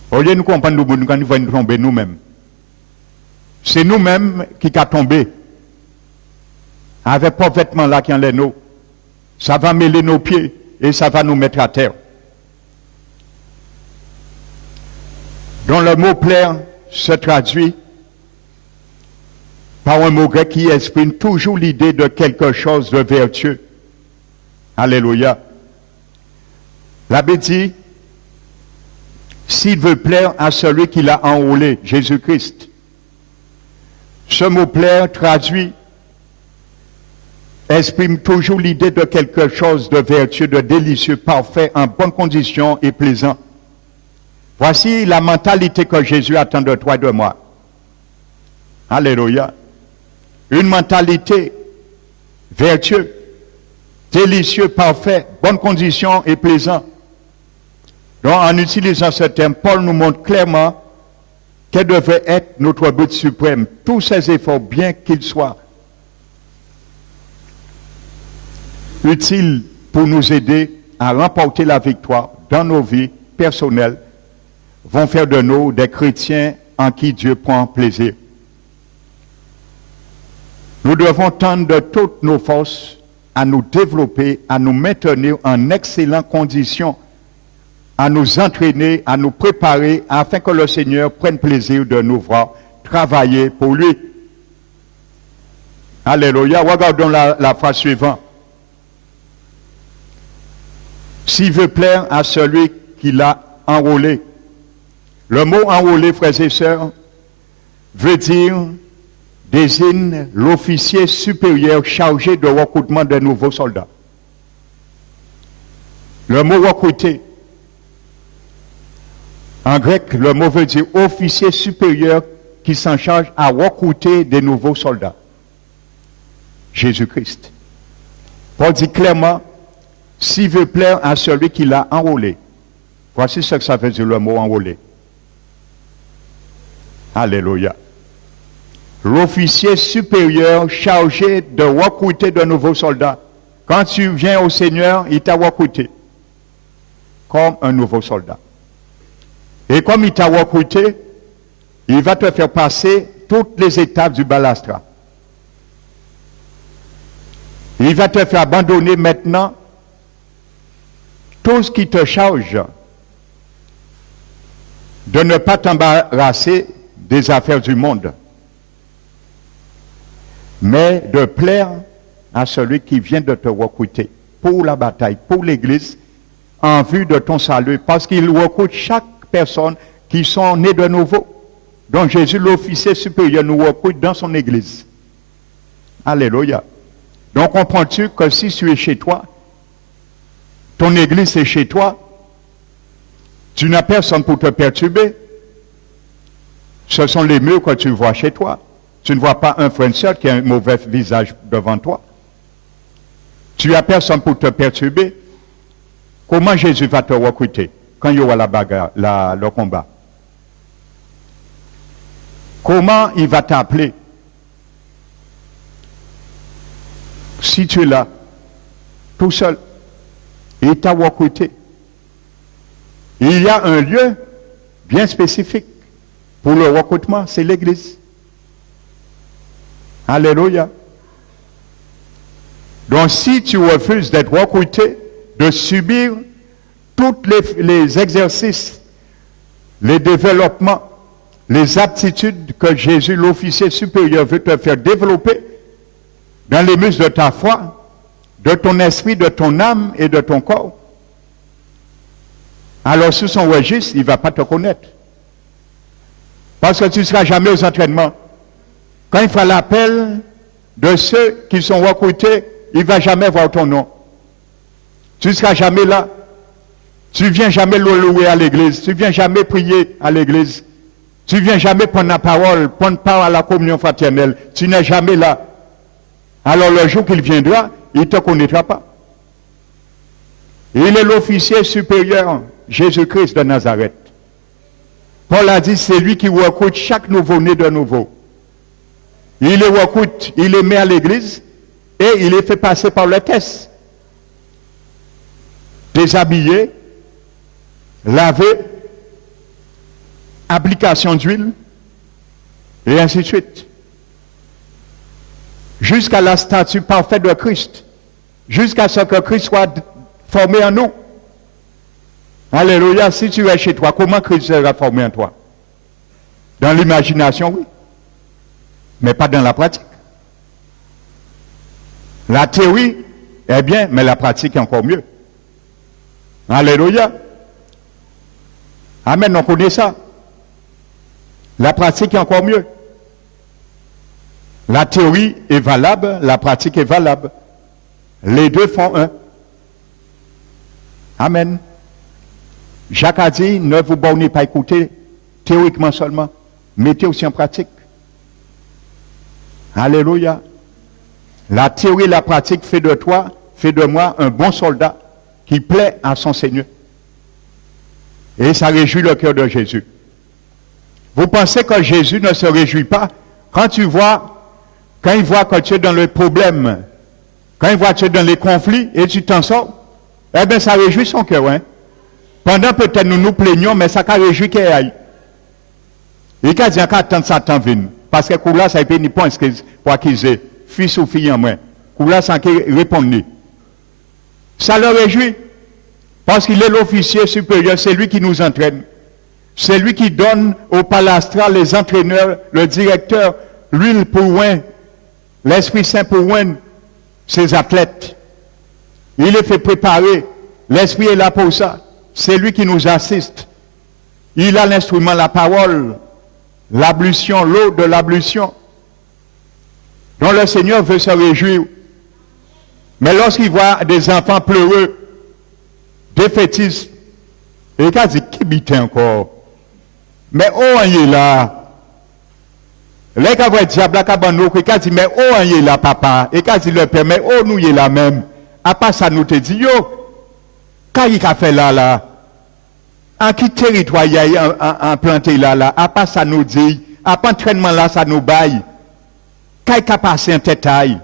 Au lieu de nous comprendre, nous allons tomber nous-mêmes. C'est nous-mêmes qui avons tombé. avec pas vêtements là qui en les nous. Ça va mêler nos pieds et ça va nous mettre à terre. Dont le mot plaire se traduit par un mot grec qui exprime toujours l'idée de quelque chose de vertueux. Alléluia. La Bible dit, s'il veut plaire à celui qui l'a enrôlé, Jésus-Christ. Ce mot plaire traduit, exprime toujours l'idée de quelque chose de vertueux, de délicieux, parfait, en bonne condition et plaisant. Voici la mentalité que Jésus attend de toi et de moi. Alléluia. Une mentalité vertueuse, délicieux, parfait, bonne condition et plaisant. Donc, en utilisant ce terme, Paul nous montre clairement quel devait être notre but suprême. Tous ces efforts, bien qu'ils soient utiles pour nous aider à remporter la victoire dans nos vies personnelles, vont faire de nous des chrétiens en qui Dieu prend plaisir. Nous devons tendre de toutes nos forces à nous développer, à nous maintenir en excellentes conditions, à nous entraîner, à nous préparer, afin que le Seigneur prenne plaisir de nous voir travailler pour lui. Alléluia. Regardons la phrase suivante. S'il veut plaire à celui qui l'a enrôlé. Le mot enrôlé, frères et sœurs, veut dire, désigne l'officier supérieur chargé de recrutement de nouveaux soldats. Le mot recruter, en grec, le mot veut dire officier supérieur qui s'en charge à recruter des nouveaux soldats. Jésus-Christ. Paul dit clairement, s'il veut plaire à celui qui l'a enrôlé. Voici ce que ça veut dire le mot enrôlé. Alléluia. L'officier supérieur chargé de recruter de nouveaux soldats. Quand tu viens au Seigneur, il t'a recruté comme un nouveau soldat. Et comme il t'a recruté, il va te faire passer toutes les étapes du balastra. Il va te faire abandonner maintenant tout ce qui te charge de ne pas t'embarrasser des affaires du monde, mais de plaire à celui qui vient de te recruter pour la bataille, pour l'Église, en vue de ton salut, parce qu'il recrute chaque personne qui sont nées de nouveau. Donc Jésus, l'officier supérieur, nous recrute dans son Église. Alléluia. Donc comprends-tu que si tu es chez toi, ton Église est chez toi, tu n'as personne pour te perturber. Ce sont les murs que tu vois chez toi. Tu ne vois pas un frère et sœur qui a un mauvais visage devant toi. Tu n'as personne pour te perturber. Comment Jésus va te recruter quand il y aura la bagarre, le combat? Comment il va t'appeler? Si tu es là, tout seul, il t'a recruté. Il y a un lieu bien spécifique pour le recrutement, c'est l'Église. Alléluia. Donc si tu refuses d'être recruté, de subir tous les exercices, les développements, les aptitudes que Jésus, l'officier supérieur, veut te faire développer dans les muscles de ta foi, de ton esprit, de ton âme et de ton corps, alors sous son registre, il ne va pas te connaître. Parce que tu ne seras jamais aux entraînements. Quand il fera l'appel de ceux qui sont recrutés, il ne va jamais voir ton nom. Tu ne seras jamais là. Tu ne viens jamais le louer à l'église. Tu ne viens jamais prier à l'église. Tu ne viens jamais prendre la parole, prendre part à la communion fraternelle. Tu n'es jamais là. Alors le jour qu'il viendra, il ne te connaîtra pas. Il est l'officier supérieur, Jésus-Christ de Nazareth. Paul a dit, c'est lui qui recrute chaque nouveau-né de nouveau. Il les recrute, il les met à l'église et il les fait passer par le test. Déshabiller, laver, application d'huile, et ainsi de suite. jusqu'à la stature parfaite de Christ, jusqu'à ce que Christ soit formé en nous. Alléluia, si tu es chez toi, comment Christ sera formé en toi? Dans l'imagination, oui, mais pas dans la pratique. La théorie est bien, mais la pratique est encore mieux. Alléluia. Amen, on connaît ça. La pratique est encore mieux. La théorie est valable, la pratique est valable. Les deux font un. Amen. Jacques a dit, ne vous bornez pas à écouter théoriquement seulement, mettez aussi en pratique. Alléluia. La théorie et la pratique fait de toi, fait de moi un bon soldat qui plaît à son Seigneur. Et ça réjouit le cœur de Jésus. Vous pensez que Jésus ne se réjouit pas quand il voit que tu es dans le problème, quand il voit que tu es dans les conflits et tu t'en sors, eh bien ça réjouit son cœur. Hein? Pendant peut-être nous nous plaignons, mais ça réjouit qu'il aille. Et quand il dit attendre Satan vienne, parce que là ça n'est pas pour qu'ils aient fils ou fille en moi. Là sans qu'il réponde. Ça le réjouit. Parce qu'il est l'officier supérieur, c'est lui qui nous entraîne. C'est lui qui donne au palastral les entraîneurs, le directeur, l'huile pour oindre, l'Esprit Saint pour oindre ses athlètes. Il les fait préparer. L'Esprit est là pour ça. C'est lui qui nous assiste. Il a l'instrument, la parole, l'ablution, l'eau de l'ablution. Donc le Seigneur veut se réjouir. Mais lorsqu'il voit des enfants pleureux, défaitistes, et quand il dit, qui bite encore? Mais oh, on est là. Là, quand vous diable, quand il dit, mais oh, on est là, papa. Et quand il le père, mais oh, nous y est là même. À part ça, nous te dit, yo, quand il a fait là, en qui territoire il a implanté là, à part ça, nous dit, à part entraînement là, ça nous baille. Quand il a passé un détail,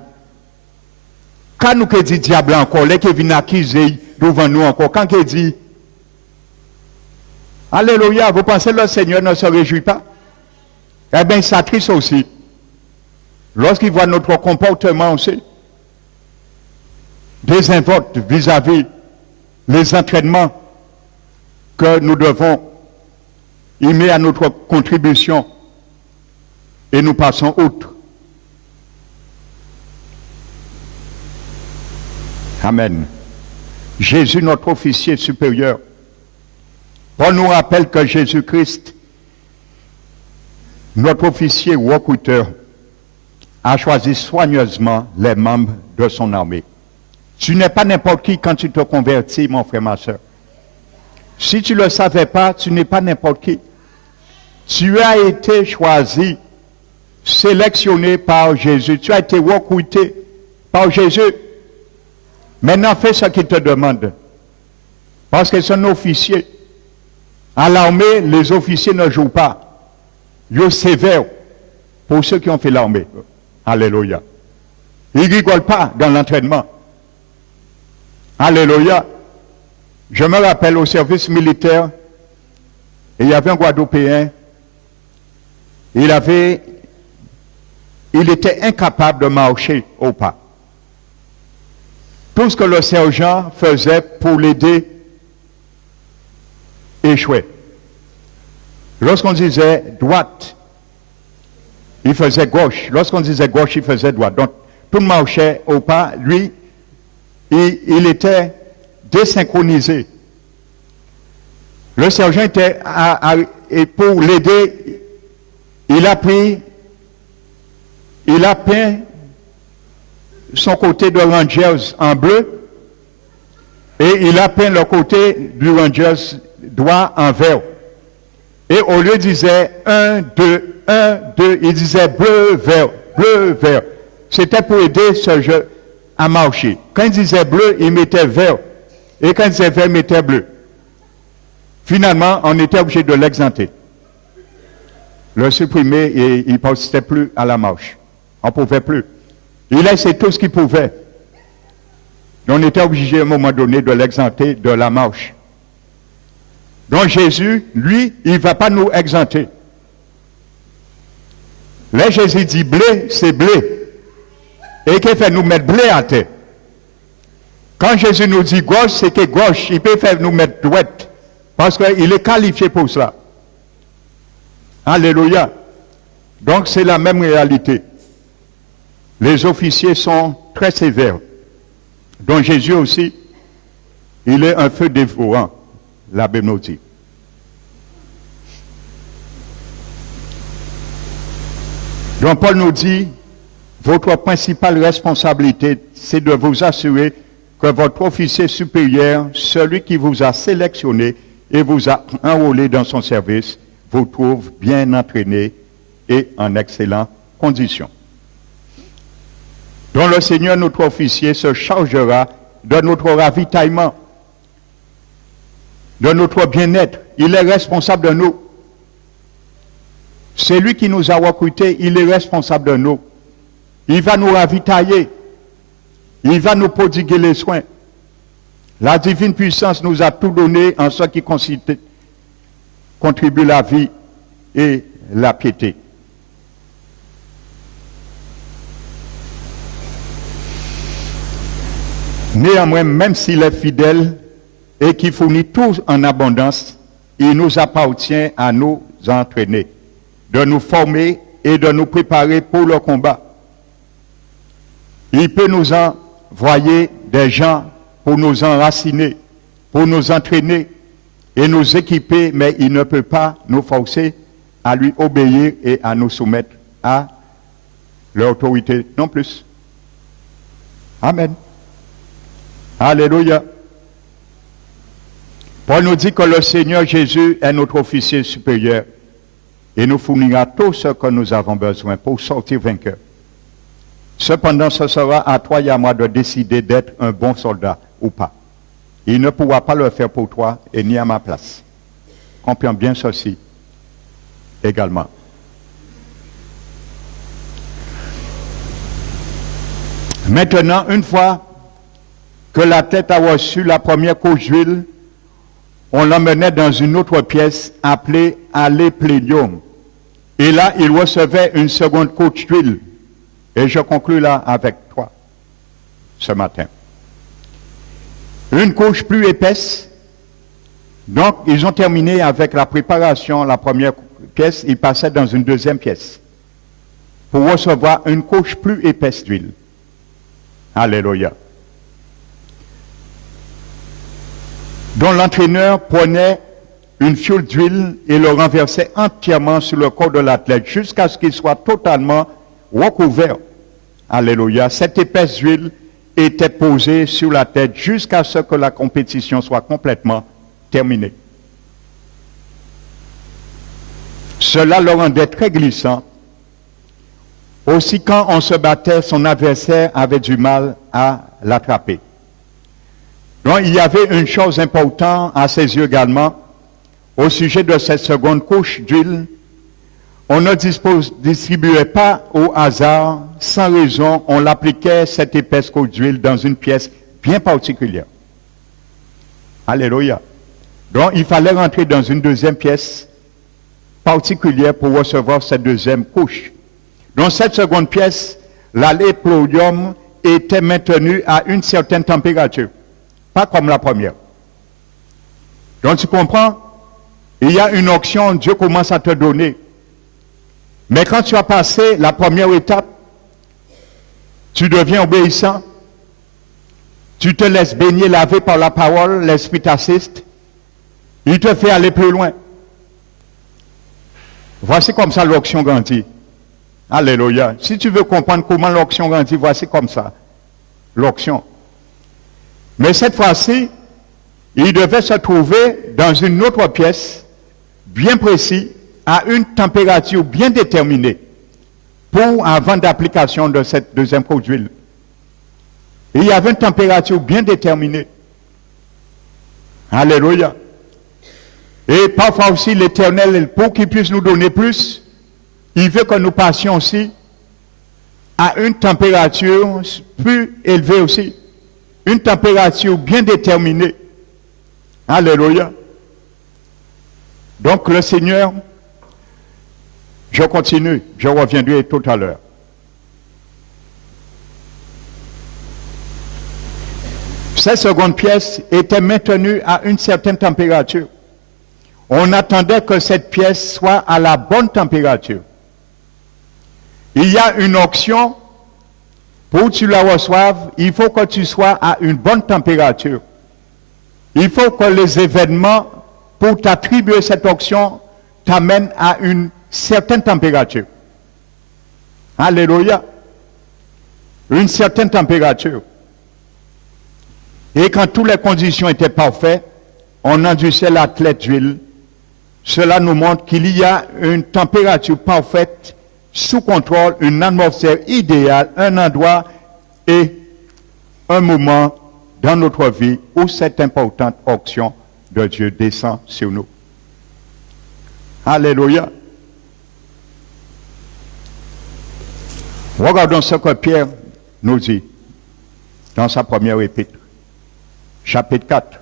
quand nous dit diable encore, là, qui vient accuser devant nous encore, quand il dit, alléluia, vous pensez que le Seigneur ne se réjouit pas? Eh bien, il s'attriste aussi. Lorsqu'il voit notre comportement aussi, désinvolte vis-à-vis les entraînements que nous devons y mettre à notre contribution et nous passons outre. Amen. Jésus, notre officier supérieur, Paul nous rappelle que Jésus-Christ, notre officier ou recruteur, a choisi soigneusement les membres de son armée. Tu n'es pas n'importe qui quand tu te convertis, mon frère, ma soeur. Si tu ne le savais pas, tu n'es pas n'importe qui. Tu as été choisi, sélectionné par Jésus. Tu as été recruté par Jésus. Maintenant, fais ce qu'il te demande. Parce que c'est un officier. À l'armée, les officiers ne jouent pas. Ils sont sévères pour ceux qui ont fait l'armée. Alléluia. Ils ne rigolent pas dans l'entraînement. Alléluia. Je me rappelle au service militaire, il y avait un Guadeloupéen, il était incapable de marcher au pas. Tout ce que le sergent faisait pour l'aider échouait. Lorsqu'on disait droite, il faisait gauche. Lorsqu'on disait gauche, il faisait droite. Donc, tout marchait au pas. Lui, il était désynchronisé. Le sergent était, et pour l'aider, il a peint son côté de Rangers en bleu et il a peint le côté du Rangers droit en vert. Et au lieu, il disait 1, 2, 1, 2, il disait bleu, vert, bleu, vert. C'était pour aider ce jeu à marcher. Quand il disait bleu, il mettait vert. Et quand il disait vert, il mettait bleu. Finalement, on était obligé de l'exempter. Le supprimer et il ne participait plus à la marche. On ne pouvait plus. Il a essayé tout ce qu'il pouvait. On était obligé à un moment donné de l'exempter de la marche. Donc Jésus, lui, il ne va pas nous exempter. Là, Jésus dit blé, c'est blé. et qui fait nous mettre blé à terre. Quand Jésus nous dit gauche, c'est que gauche, il peut faire nous mettre droite, parce qu'il est qualifié pour cela. Alléluia. Donc c'est la même réalité. Les officiers sont très sévères. Donc Jésus aussi, il est un feu dévorant, la Bible nous dit. Donc Paul nous dit, votre principale responsabilité, c'est de vous assurer que votre officier supérieur, celui qui vous a sélectionné et vous a enrôlé dans son service, vous trouve bien entraîné et en excellentes conditions. Donc le Seigneur, notre officier, se chargera de notre ravitaillement, de notre bien-être. Il est responsable de nous. C'est lui qui nous a recrutés, il est responsable de nous. Il va nous ravitailler. Il va nous prodiguer les soins. La divine puissance nous a tout donné en ce qui contribue la vie et la piété. Néanmoins, même s'il est fidèle et qu'il fournit tout en abondance, il nous appartient à nous entraîner, de nous former et de nous préparer pour le combat. Il peut nous envoyer des gens pour nous enraciner, pour nous entraîner et nous équiper, mais il ne peut pas nous forcer à lui obéir et à nous soumettre à l'autorité non plus. Amen. Alléluia. Paul nous dit que le Seigneur Jésus est notre officier supérieur et nous fournira tout ce que nous avons besoin pour sortir vainqueurs. Cependant, ce sera à toi et à moi de décider d'être un bon soldat ou pas. Il ne pourra pas le faire pour toi et ni à ma place. Comprends bien ceci également. Maintenant, une fois que l'athlète a reçu la première couche d'huile, on l'emmenait dans une autre pièce appelée alléplénium. Et là, il recevait une seconde couche d'huile. Et je conclus là avec toi, ce matin. Une couche plus épaisse. Donc, ils ont terminé avec la préparation, la première pièce, ils passaient dans une deuxième pièce pour recevoir une couche plus épaisse d'huile. Alléluia. Dont l'entraîneur prenait une fiole d'huile et le renversait entièrement sur le corps de l'athlète jusqu'à ce qu'il soit totalement recouvert. Alléluia. Cette épaisse d'huile était posée sur la tête jusqu'à ce que la compétition soit complètement terminée. Cela le rendait très glissant. Aussi, quand on se battait, son adversaire avait du mal à l'attraper. Donc, il y avait une chose importante à ses yeux également, au sujet de cette seconde couche d'huile. On ne distribuait pas au hasard, sans raison, on l'appliquait cette épaisse couche d'huile dans une pièce bien particulière. Alléluia. Donc, il fallait rentrer dans une deuxième pièce particulière pour recevoir cette deuxième couche. Dans cette seconde pièce, l'alléplénium était maintenu à une certaine température, pas comme la première. Donc tu comprends, il y a une option, Dieu commence à te donner. Mais quand tu as passé la première étape, tu deviens obéissant, tu te laisses baigner, laver par la parole, l'Esprit t'assiste, il te fait aller plus loin. Voici comme ça l'option grandit. Alléluia. Si tu veux comprendre comment l'option grandit, voici comme ça. L'option. Mais cette fois-ci, il devait se trouver dans une autre pièce, bien précise, à une température bien déterminée, pour avant d'application de cette deuxième couche d'huile. Il y avait une température bien déterminée. Alléluia. Et parfois aussi l'Éternel, pour qu'il puisse nous donner plus, il veut que nous passions aussi à une température plus élevée aussi. Une température bien déterminée. Alléluia. Donc le Seigneur, je continue, je reviendrai tout à l'heure. Cette seconde pièce était maintenue à une certaine température. On attendait que cette pièce soit à la bonne température. Il y a une onction, pour que tu la reçoives, il faut que tu sois à une bonne température. Il faut que les événements, pour t'attribuer cette onction, t'amènent à une certaine température. Alléluia. Une certaine température. Et quand toutes les conditions étaient parfaites, on enduisait l'athlète d'huile. Cela nous montre qu'il y a une température parfaite, sous contrôle, une atmosphère idéale, un endroit et un moment dans notre vie où cette importante onction de Dieu descend sur nous. Alléluia. Regardons ce que Pierre nous dit dans sa première épître, chapitre 4.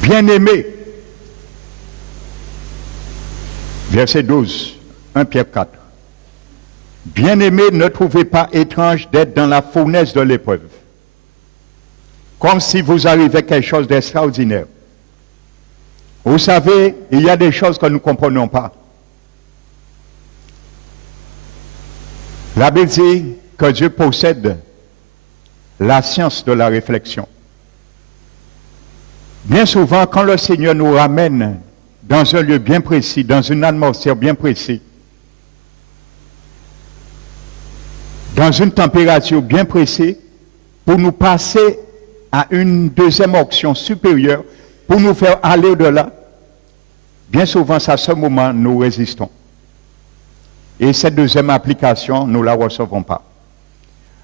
Bien-aimés, verset 12, 1 Pierre 4. Bien-aimés, ne trouvez pas étrange d'être dans la fournaise de l'épreuve, comme si vous arrivait quelque chose d'extraordinaire. Vous savez, il y a des choses que nous ne comprenons pas. La Bible dit que Dieu possède la science de la réflexion. Bien souvent, quand le Seigneur nous ramène dans un lieu bien précis, dans une atmosphère bien précise, dans une température bien précise, pour nous passer à une deuxième option supérieure, pour nous faire aller au-delà, bien souvent, à ce moment, nous résistons. Et cette deuxième application, nous ne la recevons pas.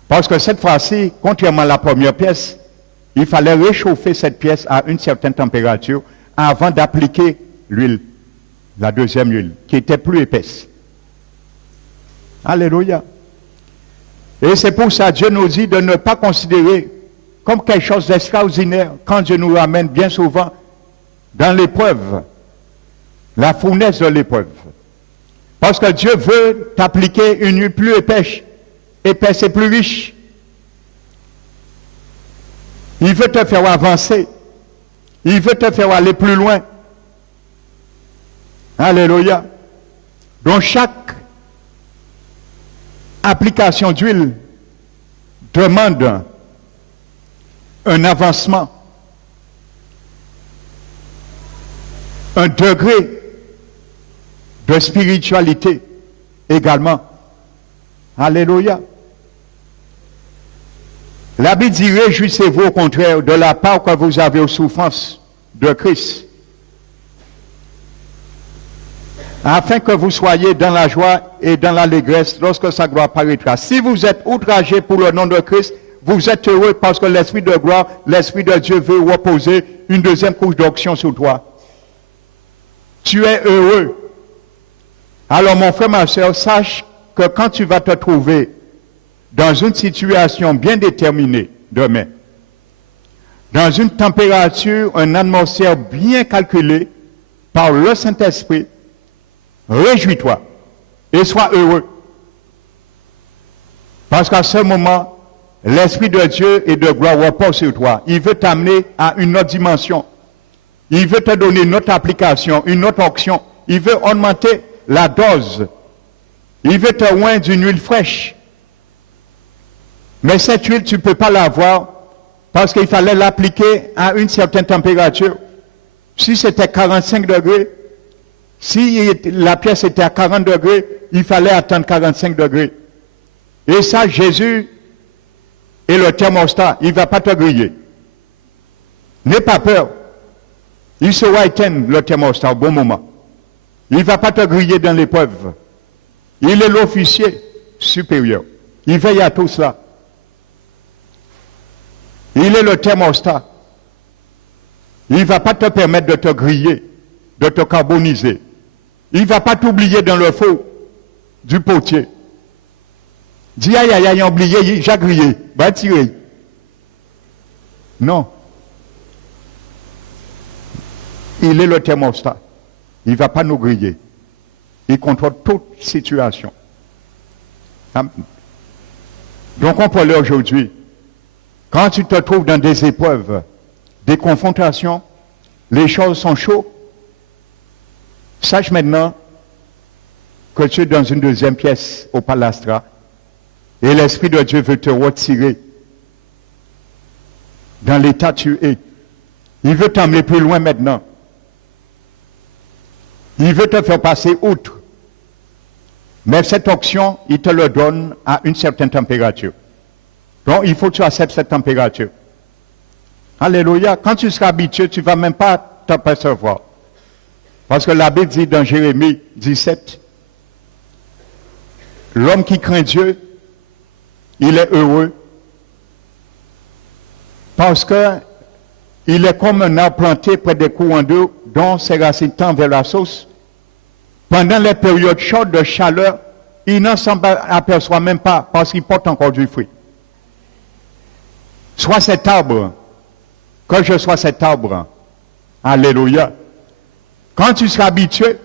Parce que cette fois-ci, contrairement à la première pièce, il fallait réchauffer cette pièce à une certaine température avant d'appliquer l'huile, la deuxième huile, qui était plus épaisse. Alléluia. Et c'est pour ça que Dieu nous dit de ne pas considérer comme quelque chose d'extraordinaire quand Dieu nous ramène bien souvent dans l'épreuve, la fournaise de l'épreuve. Parce que Dieu veut t'appliquer une huile plus épaisse et plus riche. Il veut te faire avancer. Il veut te faire aller plus loin. Alléluia. Donc chaque application d'huile demande un avancement, un degré de spiritualité également. Alléluia. La Bible dit, réjouissez-vous au contraire de la part que vous avez aux souffrances de Christ, afin que vous soyez dans la joie et dans l'allégresse lorsque sa gloire paraîtra. Si vous êtes outragés pour le nom de Christ, vous êtes heureux parce que l'Esprit de gloire, l'Esprit de Dieu veut reposer une deuxième couche d'onction sur toi. Tu es heureux. Alors mon frère, ma soeur, sache que quand tu vas te trouver dans une situation bien déterminée demain, dans une température, une atmosphère bien calculée par le Saint-Esprit, réjouis-toi et sois heureux. Parce qu'à ce moment, l'Esprit de Dieu et de gloire repose sur toi. Il veut t'amener à une autre dimension. Il veut te donner une autre application, une autre onction. Il veut augmenter la dose. Il veut te oindre d'une huile fraîche. Mais cette huile, tu ne peux pas l'avoir parce qu'il fallait l'appliquer à une certaine température. Si c'était 45 degrés, si la pièce était à 40 degrés, il fallait attendre 45 degrés. Et ça, Jésus et le thermostat, il ne va pas te griller. N'aie pas peur. Il saura éteindre le thermostat au bon moment. Il ne va pas te griller dans l'épreuve. Il est l'officier supérieur. Il veille à tout cela. Il est le thermostat. Il ne va pas te permettre de te griller, de te carboniser. Il ne va pas t'oublier dans le feu du potier. Dis, aïe, aïe, aïe, oublié, j'ai grillé, va tirer. Non. Il est le thermostat. Il ne va pas nous griller. Il contrôle toute situation. Amen. Donc on peut dire aujourd'hui, quand tu te trouves dans des épreuves, des confrontations, les choses sont chaudes, sache maintenant que tu es dans une deuxième pièce au palastra et l'Esprit de Dieu veut te retirer dans l'état où tu es. Il veut t'emmener plus loin maintenant. Il veut te faire passer outre. Mais cette option, il te le donne à une certaine température. Donc, il faut que tu acceptes cette température. Alléluia. Quand tu seras habitué, tu ne vas même pas t'apercevoir. Parce que la Bible dit dans Jérémie 17, l'homme qui craint Dieu, il est heureux. Parce que il est comme un arbre planté près des courants d'eau dont ses racines tendent vers la source. Pendant les périodes chaudes de chaleur, il n'en s'aperçoit même pas parce qu'il porte encore du fruit. Sois cet arbre, que je sois cet arbre. Alléluia. Quand tu seras habitué,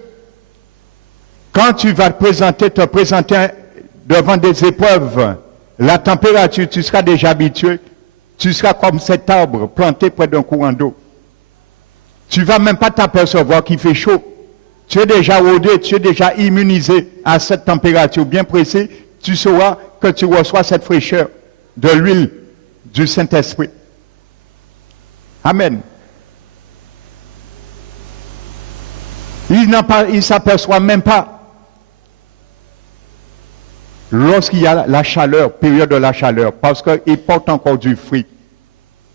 quand tu vas te présenter devant des épreuves, la température, tu seras déjà habitué. Tu seras comme cet arbre planté près d'un courant d'eau. Tu ne vas même pas t'apercevoir qu'il fait chaud. Tu es déjà rodé, tu es déjà immunisé à cette température bien précise. Tu sauras que tu reçois cette fraîcheur de l'huile du Saint-Esprit. Amen. Il ne s'aperçoit même pas lorsqu'il y a la chaleur, période de la chaleur, parce qu'il porte encore du fruit.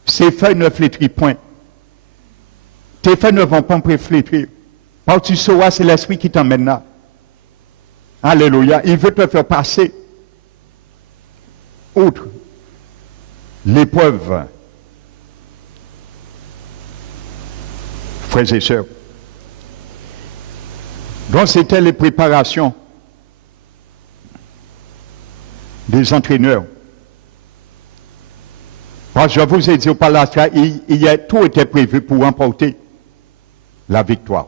Ses feuilles ne flétrissent point. Tes feuilles ne vont pas flétrir. Parce que tu sauras, c'est l'Esprit qui t'emmène là. Alléluia. Il veut te faire passer outre l'épreuve. Frères et sœurs. Donc c'était les préparations des entraîneurs. Parce que je vous ai dit au palastra, tout était prévu pour remporter la victoire.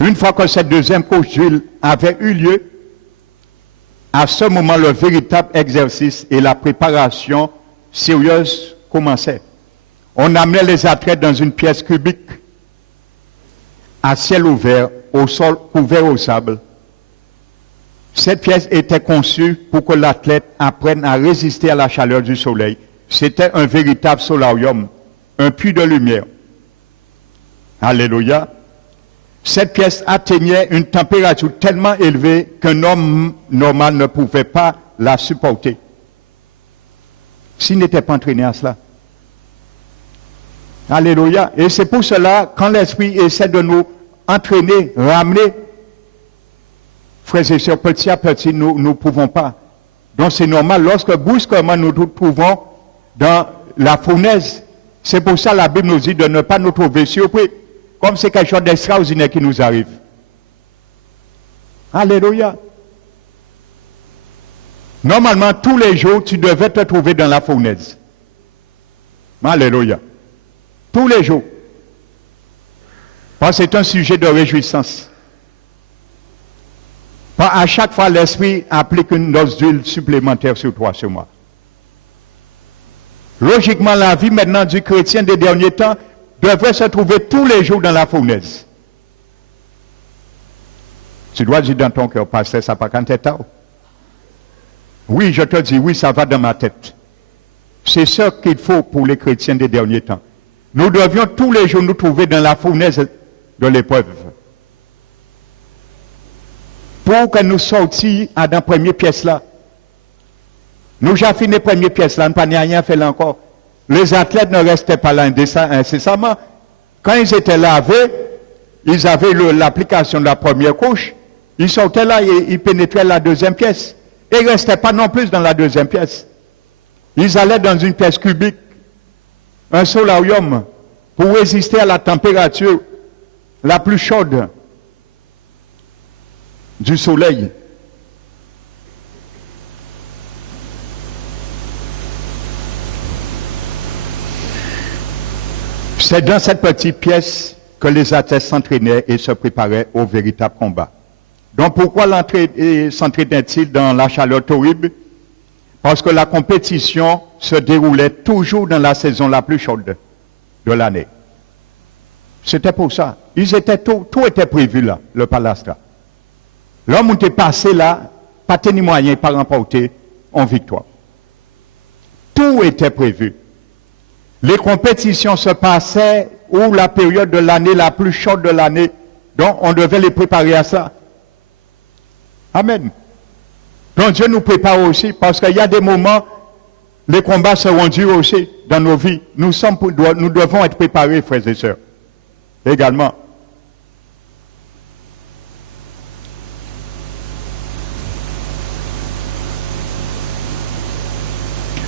Une fois que cette deuxième couche d'huile avait eu lieu, à ce moment, le véritable exercice et la préparation sérieuse commençaient. On amenait les athlètes dans une pièce cubique, à ciel ouvert, au sol couvert au sable. Cette pièce était conçue pour que l'athlète apprenne à résister à la chaleur du soleil. C'était un véritable solarium, un puits de lumière. Alléluia. Cette pièce atteignait une température tellement élevée qu'un homme normal ne pouvait pas la supporter s'il n'était pas entraîné à cela. Alléluia. Et c'est pour cela, quand l'Esprit essaie de nous entraîner, ramener, frères et sœurs, petit à petit, nous ne pouvons pas. Donc c'est normal, lorsque brusquement nous nous trouvons dans la fournaise, c'est pour ça que la Bible nous dit de ne pas nous trouver surpris, comme c'est quelque chose d'extraordinaire qui nous arrive. Alléluia. Normalement, tous les jours, tu devais te trouver dans la fournaise. Alléluia. Tous les jours. Parce que c'est un sujet de réjouissance. À chaque fois, l'Esprit applique une dose d'huile supplémentaire sur toi, sur moi. Logiquement, la vie maintenant du chrétien des derniers temps devrait se trouver tous les jours dans la fournaise. Tu dois dire dans ton cœur, pasteur, ça pas quand t'es tard. Oui, je te dis, oui, ça va dans ma tête. C'est ce qu'il faut pour les chrétiens des derniers temps. Nous devions tous les jours nous trouver dans la fournaise de l'épreuve. Pour que nous sortions à la première pièce là. Nous avons fini la première pièce là, nous n'avons pas rien fait là encore. Les athlètes ne restaient pas là incessamment. Quand ils étaient lavés, ils avaient l'application de la première couche, ils sortaient là et ils pénétraient la deuxième pièce. Et ils ne restaient pas non plus dans la deuxième pièce. Ils allaient dans une pièce cubique, un solarium, pour résister à la température la plus chaude du soleil. C'est dans cette petite pièce que les athlètes s'entraînaient et se préparaient au véritable combat. Donc pourquoi s'entraînaient-ils dans la chaleur torride? Parce que la compétition se déroulait toujours dans la saison la plus chaude de l'année. C'était pour ça. Tout était prévu là, le palace là. L'homme était passé là, pas tenu moyen par remporter en victoire. Tout était prévu. Les compétitions se passaient où la période de l'année la plus chaude de l'année. Donc on devait les préparer à ça. Amen. Donc Dieu nous prépare aussi parce qu'il y a des moments, les combats seront durs aussi dans nos vies. Nous devons être préparés, frères et sœurs. Également.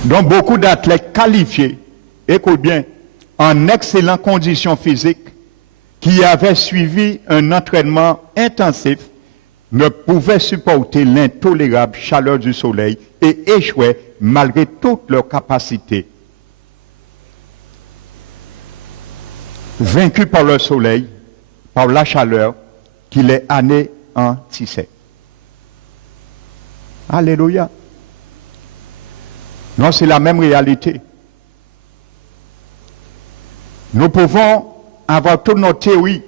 Donc beaucoup d'athlètes qualifiés, écoute bien, en excellentes conditions physiques, qui avaient suivi un entraînement intensif, ne pouvaient supporter l'intolérable chaleur du soleil et échouaient malgré toutes leurs capacités. Vaincus par le soleil, par la chaleur qui les anéantissait. Alléluia. Non, c'est la même réalité. Nous pouvons avoir toutes nos théories,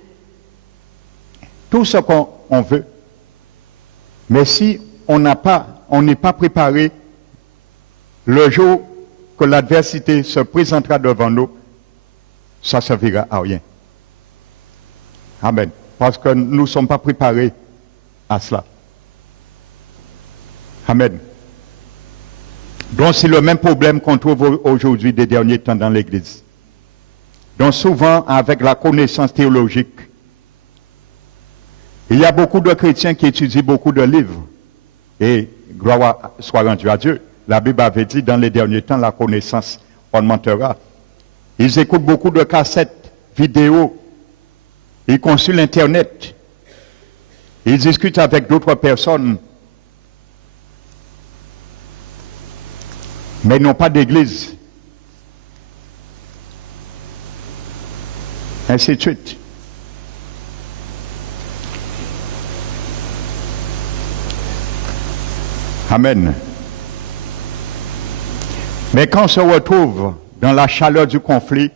tout ce qu'on veut. Mais si on n'est pas préparé le jour que l'adversité se présentera devant nous, ça ne servira à rien. Amen. Parce que nous ne sommes pas préparés à cela. Amen. Donc c'est le même problème qu'on trouve aujourd'hui des derniers temps dans l'Église. Donc souvent avec la connaissance théologique, il y a beaucoup de chrétiens qui étudient beaucoup de livres. Et gloire soit rendue à Dieu. La Bible avait dit dans les derniers temps, la connaissance augmentera. Ils écoutent beaucoup de cassettes, vidéos. Ils consultent l'Internet. Ils discutent avec d'autres personnes. Mais ils n'ont pas d'église. Ainsi de suite. Amen. Mais quand on se retrouve dans la chaleur du conflit,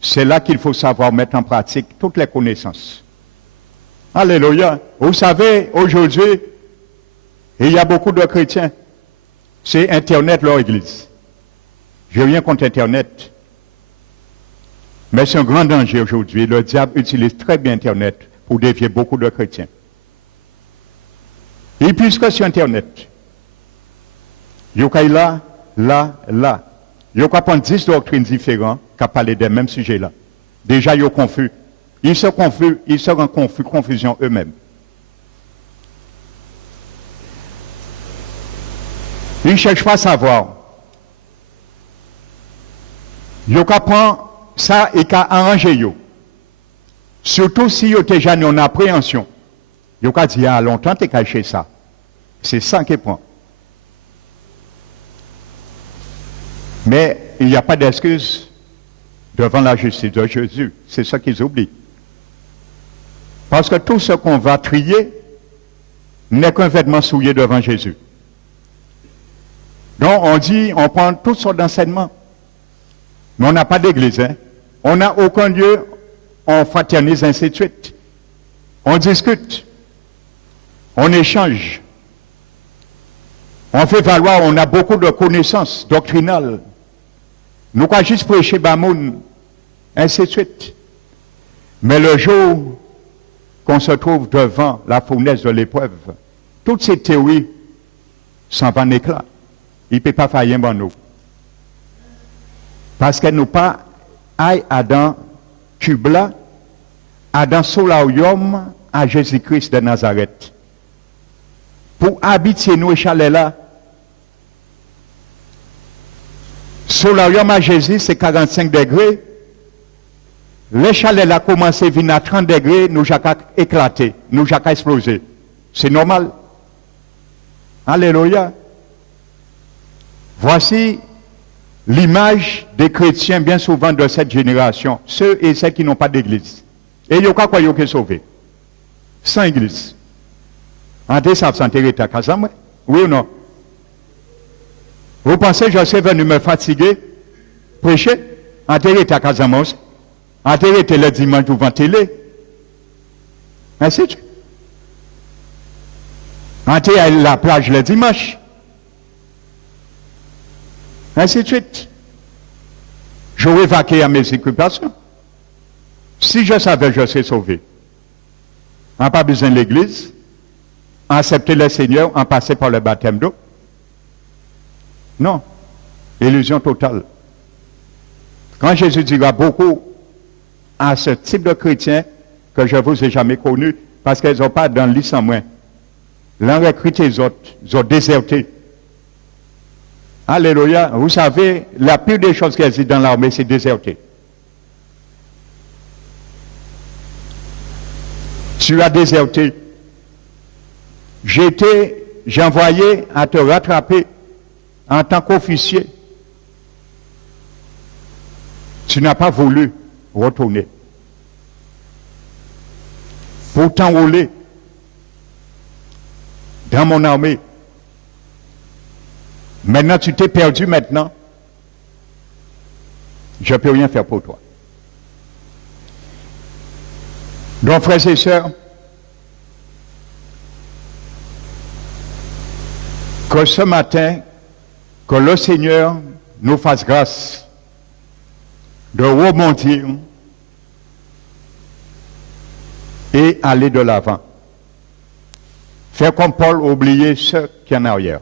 c'est là qu'il faut savoir mettre en pratique toutes les connaissances. Alléluia. Vous savez, aujourd'hui, il y a beaucoup de chrétiens. C'est Internet leur église. Je n'ai rien contre Internet. Mais c'est un grand danger aujourd'hui. Le diable utilise très bien Internet pour dévier beaucoup de chrétiens. Et puisque sur Internet, il y a là. Il y a prendre 10 doctrines différentes qui parlent des mêmes sujets là. Déjà, ils sont confus. Ils se rendent confusion eux-mêmes. Ils ne cherchent pas à savoir. Ils prennent ça et qu'à arranger. Surtout si ils ont déjà une appréhension. Ils ont dit, il y a longtemps, tu as caché ça. C'est ça qui prend. Mais il n'y a pas d'excuse devant la justice de Jésus. C'est ça qu'ils oublient. Parce que tout ce qu'on va trier n'est qu'un vêtement souillé devant Jésus. Donc on dit, on prend toutes sortes d'enseignements. Mais on n'a pas d'église. Hein? On n'a aucun lieu, on fraternise, ainsi de suite. On discute. On échange. On fait valoir, on a beaucoup de connaissances doctrinales. Nous avons juste prêché Bamoun, ainsi de suite. Mais le jour qu'on se trouve devant la fournaise de l'épreuve, toutes ces théories s'en vont en éclat. Il ne peut pas faire rien pour nous. Parce qu'elle nous pas aille Adam Tubla, Adam Solarium à Jésus-Christ de Nazareth. Pour habiter nous et chalet là, Solarium à Jésus, c'est 45 degrés. Les chalets là commencé à venir à 30 degrés, nous avons éclaté, nous avons explosé. C'est normal. Alléluia. Voici l'image des chrétiens bien souvent de cette génération, ceux et celles qui n'ont pas d'église. Et il y a quoi qui est sauvé? Sans église. En deux, ça s'enterrer à Kazam, oui ou non? Vous pensez que je suis venu me fatiguer, prêcher, enterrer à Kazam aussi? Enterrer le dimanche devant télé? Ainsi de suite. Enterrer à la plage le dimanche? Ainsi de suite. J'aurais vaqué à mes occupations. Si je savais, je serais sauvé. On n'a pas besoin de l'église. Accepter le Seigneur, en passer par le baptême d'eau. Non. Illusion totale. Quand Jésus dira beaucoup à ce type de chrétiens que je ne vous ai jamais connus, parce qu'ils n'ont pas dans le lit sans moi. L'un recrute les autres, ils ont déserté. Alléluia. Vous savez, la pire des choses qu'il y a dans l'armée, c'est déserter. Tu as déserté. J'ai envoyé à te rattraper en tant qu'officier. Tu n'as pas voulu retourner. Pour t'enrôler dans mon armée. Maintenant, tu t'es perdu maintenant. Je ne peux rien faire pour toi. Donc, frères et sœurs, que ce matin, que le Seigneur nous fasse grâce de rebondir et aller de l'avant. Faire comme Paul, oublier ce qui est en arrière.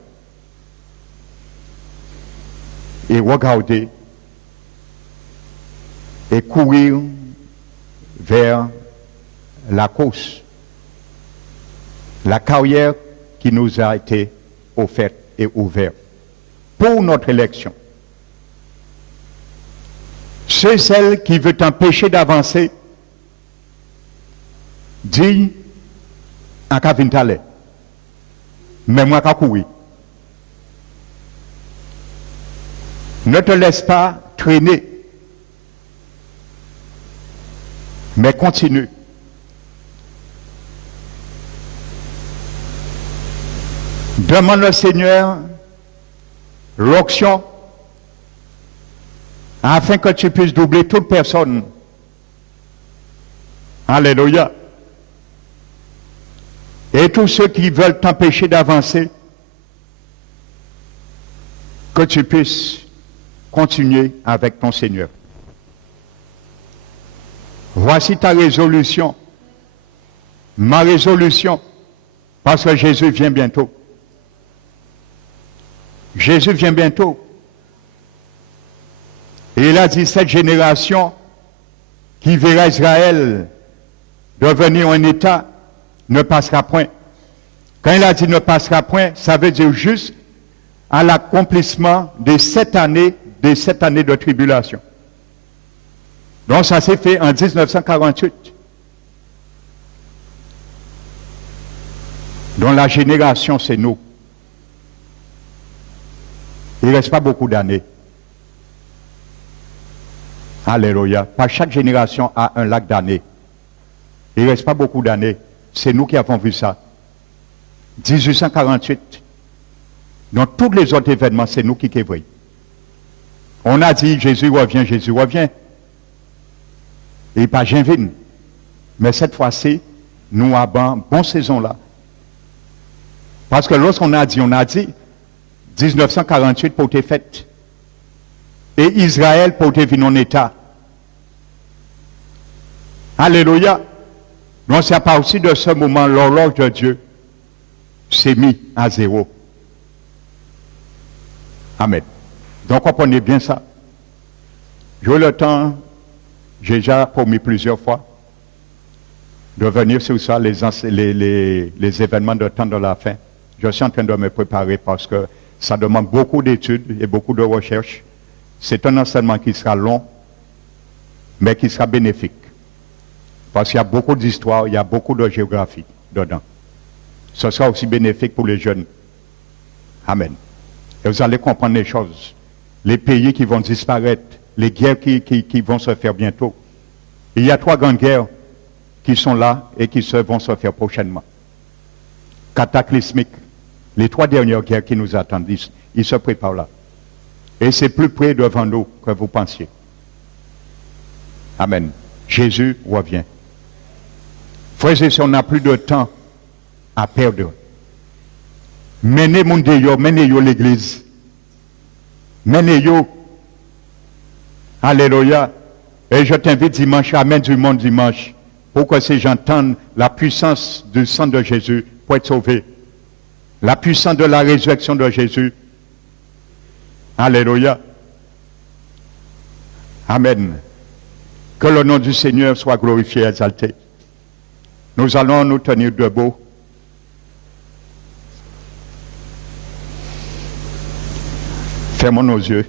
Et regarder et courir vers la course, la carrière qui nous a été offerte et ouverte pour notre élection. C'est celle qui veut t'empêcher d'avancer, dit à Kavintale, mais moi qu'à courir. Ne te laisse pas traîner, mais continue. Demande au Seigneur l'onction afin que tu puisses doubler toute personne. Alléluia. Et tous ceux qui veulent t'empêcher d'avancer, que tu puisses continuer avec ton Seigneur. Voici ta résolution, ma résolution, parce que Jésus vient bientôt. Jésus vient bientôt. Et il a dit, cette génération qui verra Israël devenir un État ne passera point. Quand il a dit ne passera point, ça veut dire juste à l'accomplissement des 7 années de tribulation. Donc ça s'est fait en 1948. Donc la génération, c'est nous. Il ne reste pas beaucoup d'années. Alléluia. Pas chaque génération a un lac d'années. Il ne reste pas beaucoup d'années. C'est nous qui avons vu ça. 1848. Dans tous les autres événements, c'est nous qui voyons. On a dit Jésus revient, Jésus revient. Et pas Jésus. Mais cette fois-ci, nous avons bonne saison là. Parce que lorsqu'on a dit 1948 pour tes fêtes. Et Israël pour tes vies en état. Alléluia. Donc c'est à partir de ce moment, l'horloge de Dieu s'est mise à zéro. Amen. Donc comprenez bien ça. J'ai eu le temps, j'ai déjà promis plusieurs fois, de venir sur ça, les événements de temps de la fin. Je suis en train de me préparer parce que ça demande beaucoup d'études et beaucoup de recherches. C'est un enseignement qui sera long, mais qui sera bénéfique. Parce qu'il y a beaucoup d'histoire, il y a beaucoup de géographie dedans. Ce sera aussi bénéfique pour les jeunes. Amen. Et vous allez comprendre les choses. Les pays qui vont disparaître, les guerres qui vont se faire bientôt. Il y a 3 grandes guerres qui sont là et qui vont se faire prochainement. Cataclysmique. Les 3 dernières guerres qui nous attendent, ils se préparent là. Et c'est plus près devant nous que vous pensiez. Amen. Jésus revient. Frères et sœurs, on n'a plus de temps à perdre. Menez mon Dieu, menez l'église. Menez-yo. Alléluia. Et je t'invite dimanche, amène du monde dimanche, pour que ces gens entendent la puissance du sang de Jésus pour être sauvés. La puissance de la résurrection de Jésus. Alléluia. Amen. Que le nom du Seigneur soit glorifié et exalté. Nous allons nous tenir debout. Fermons nos yeux.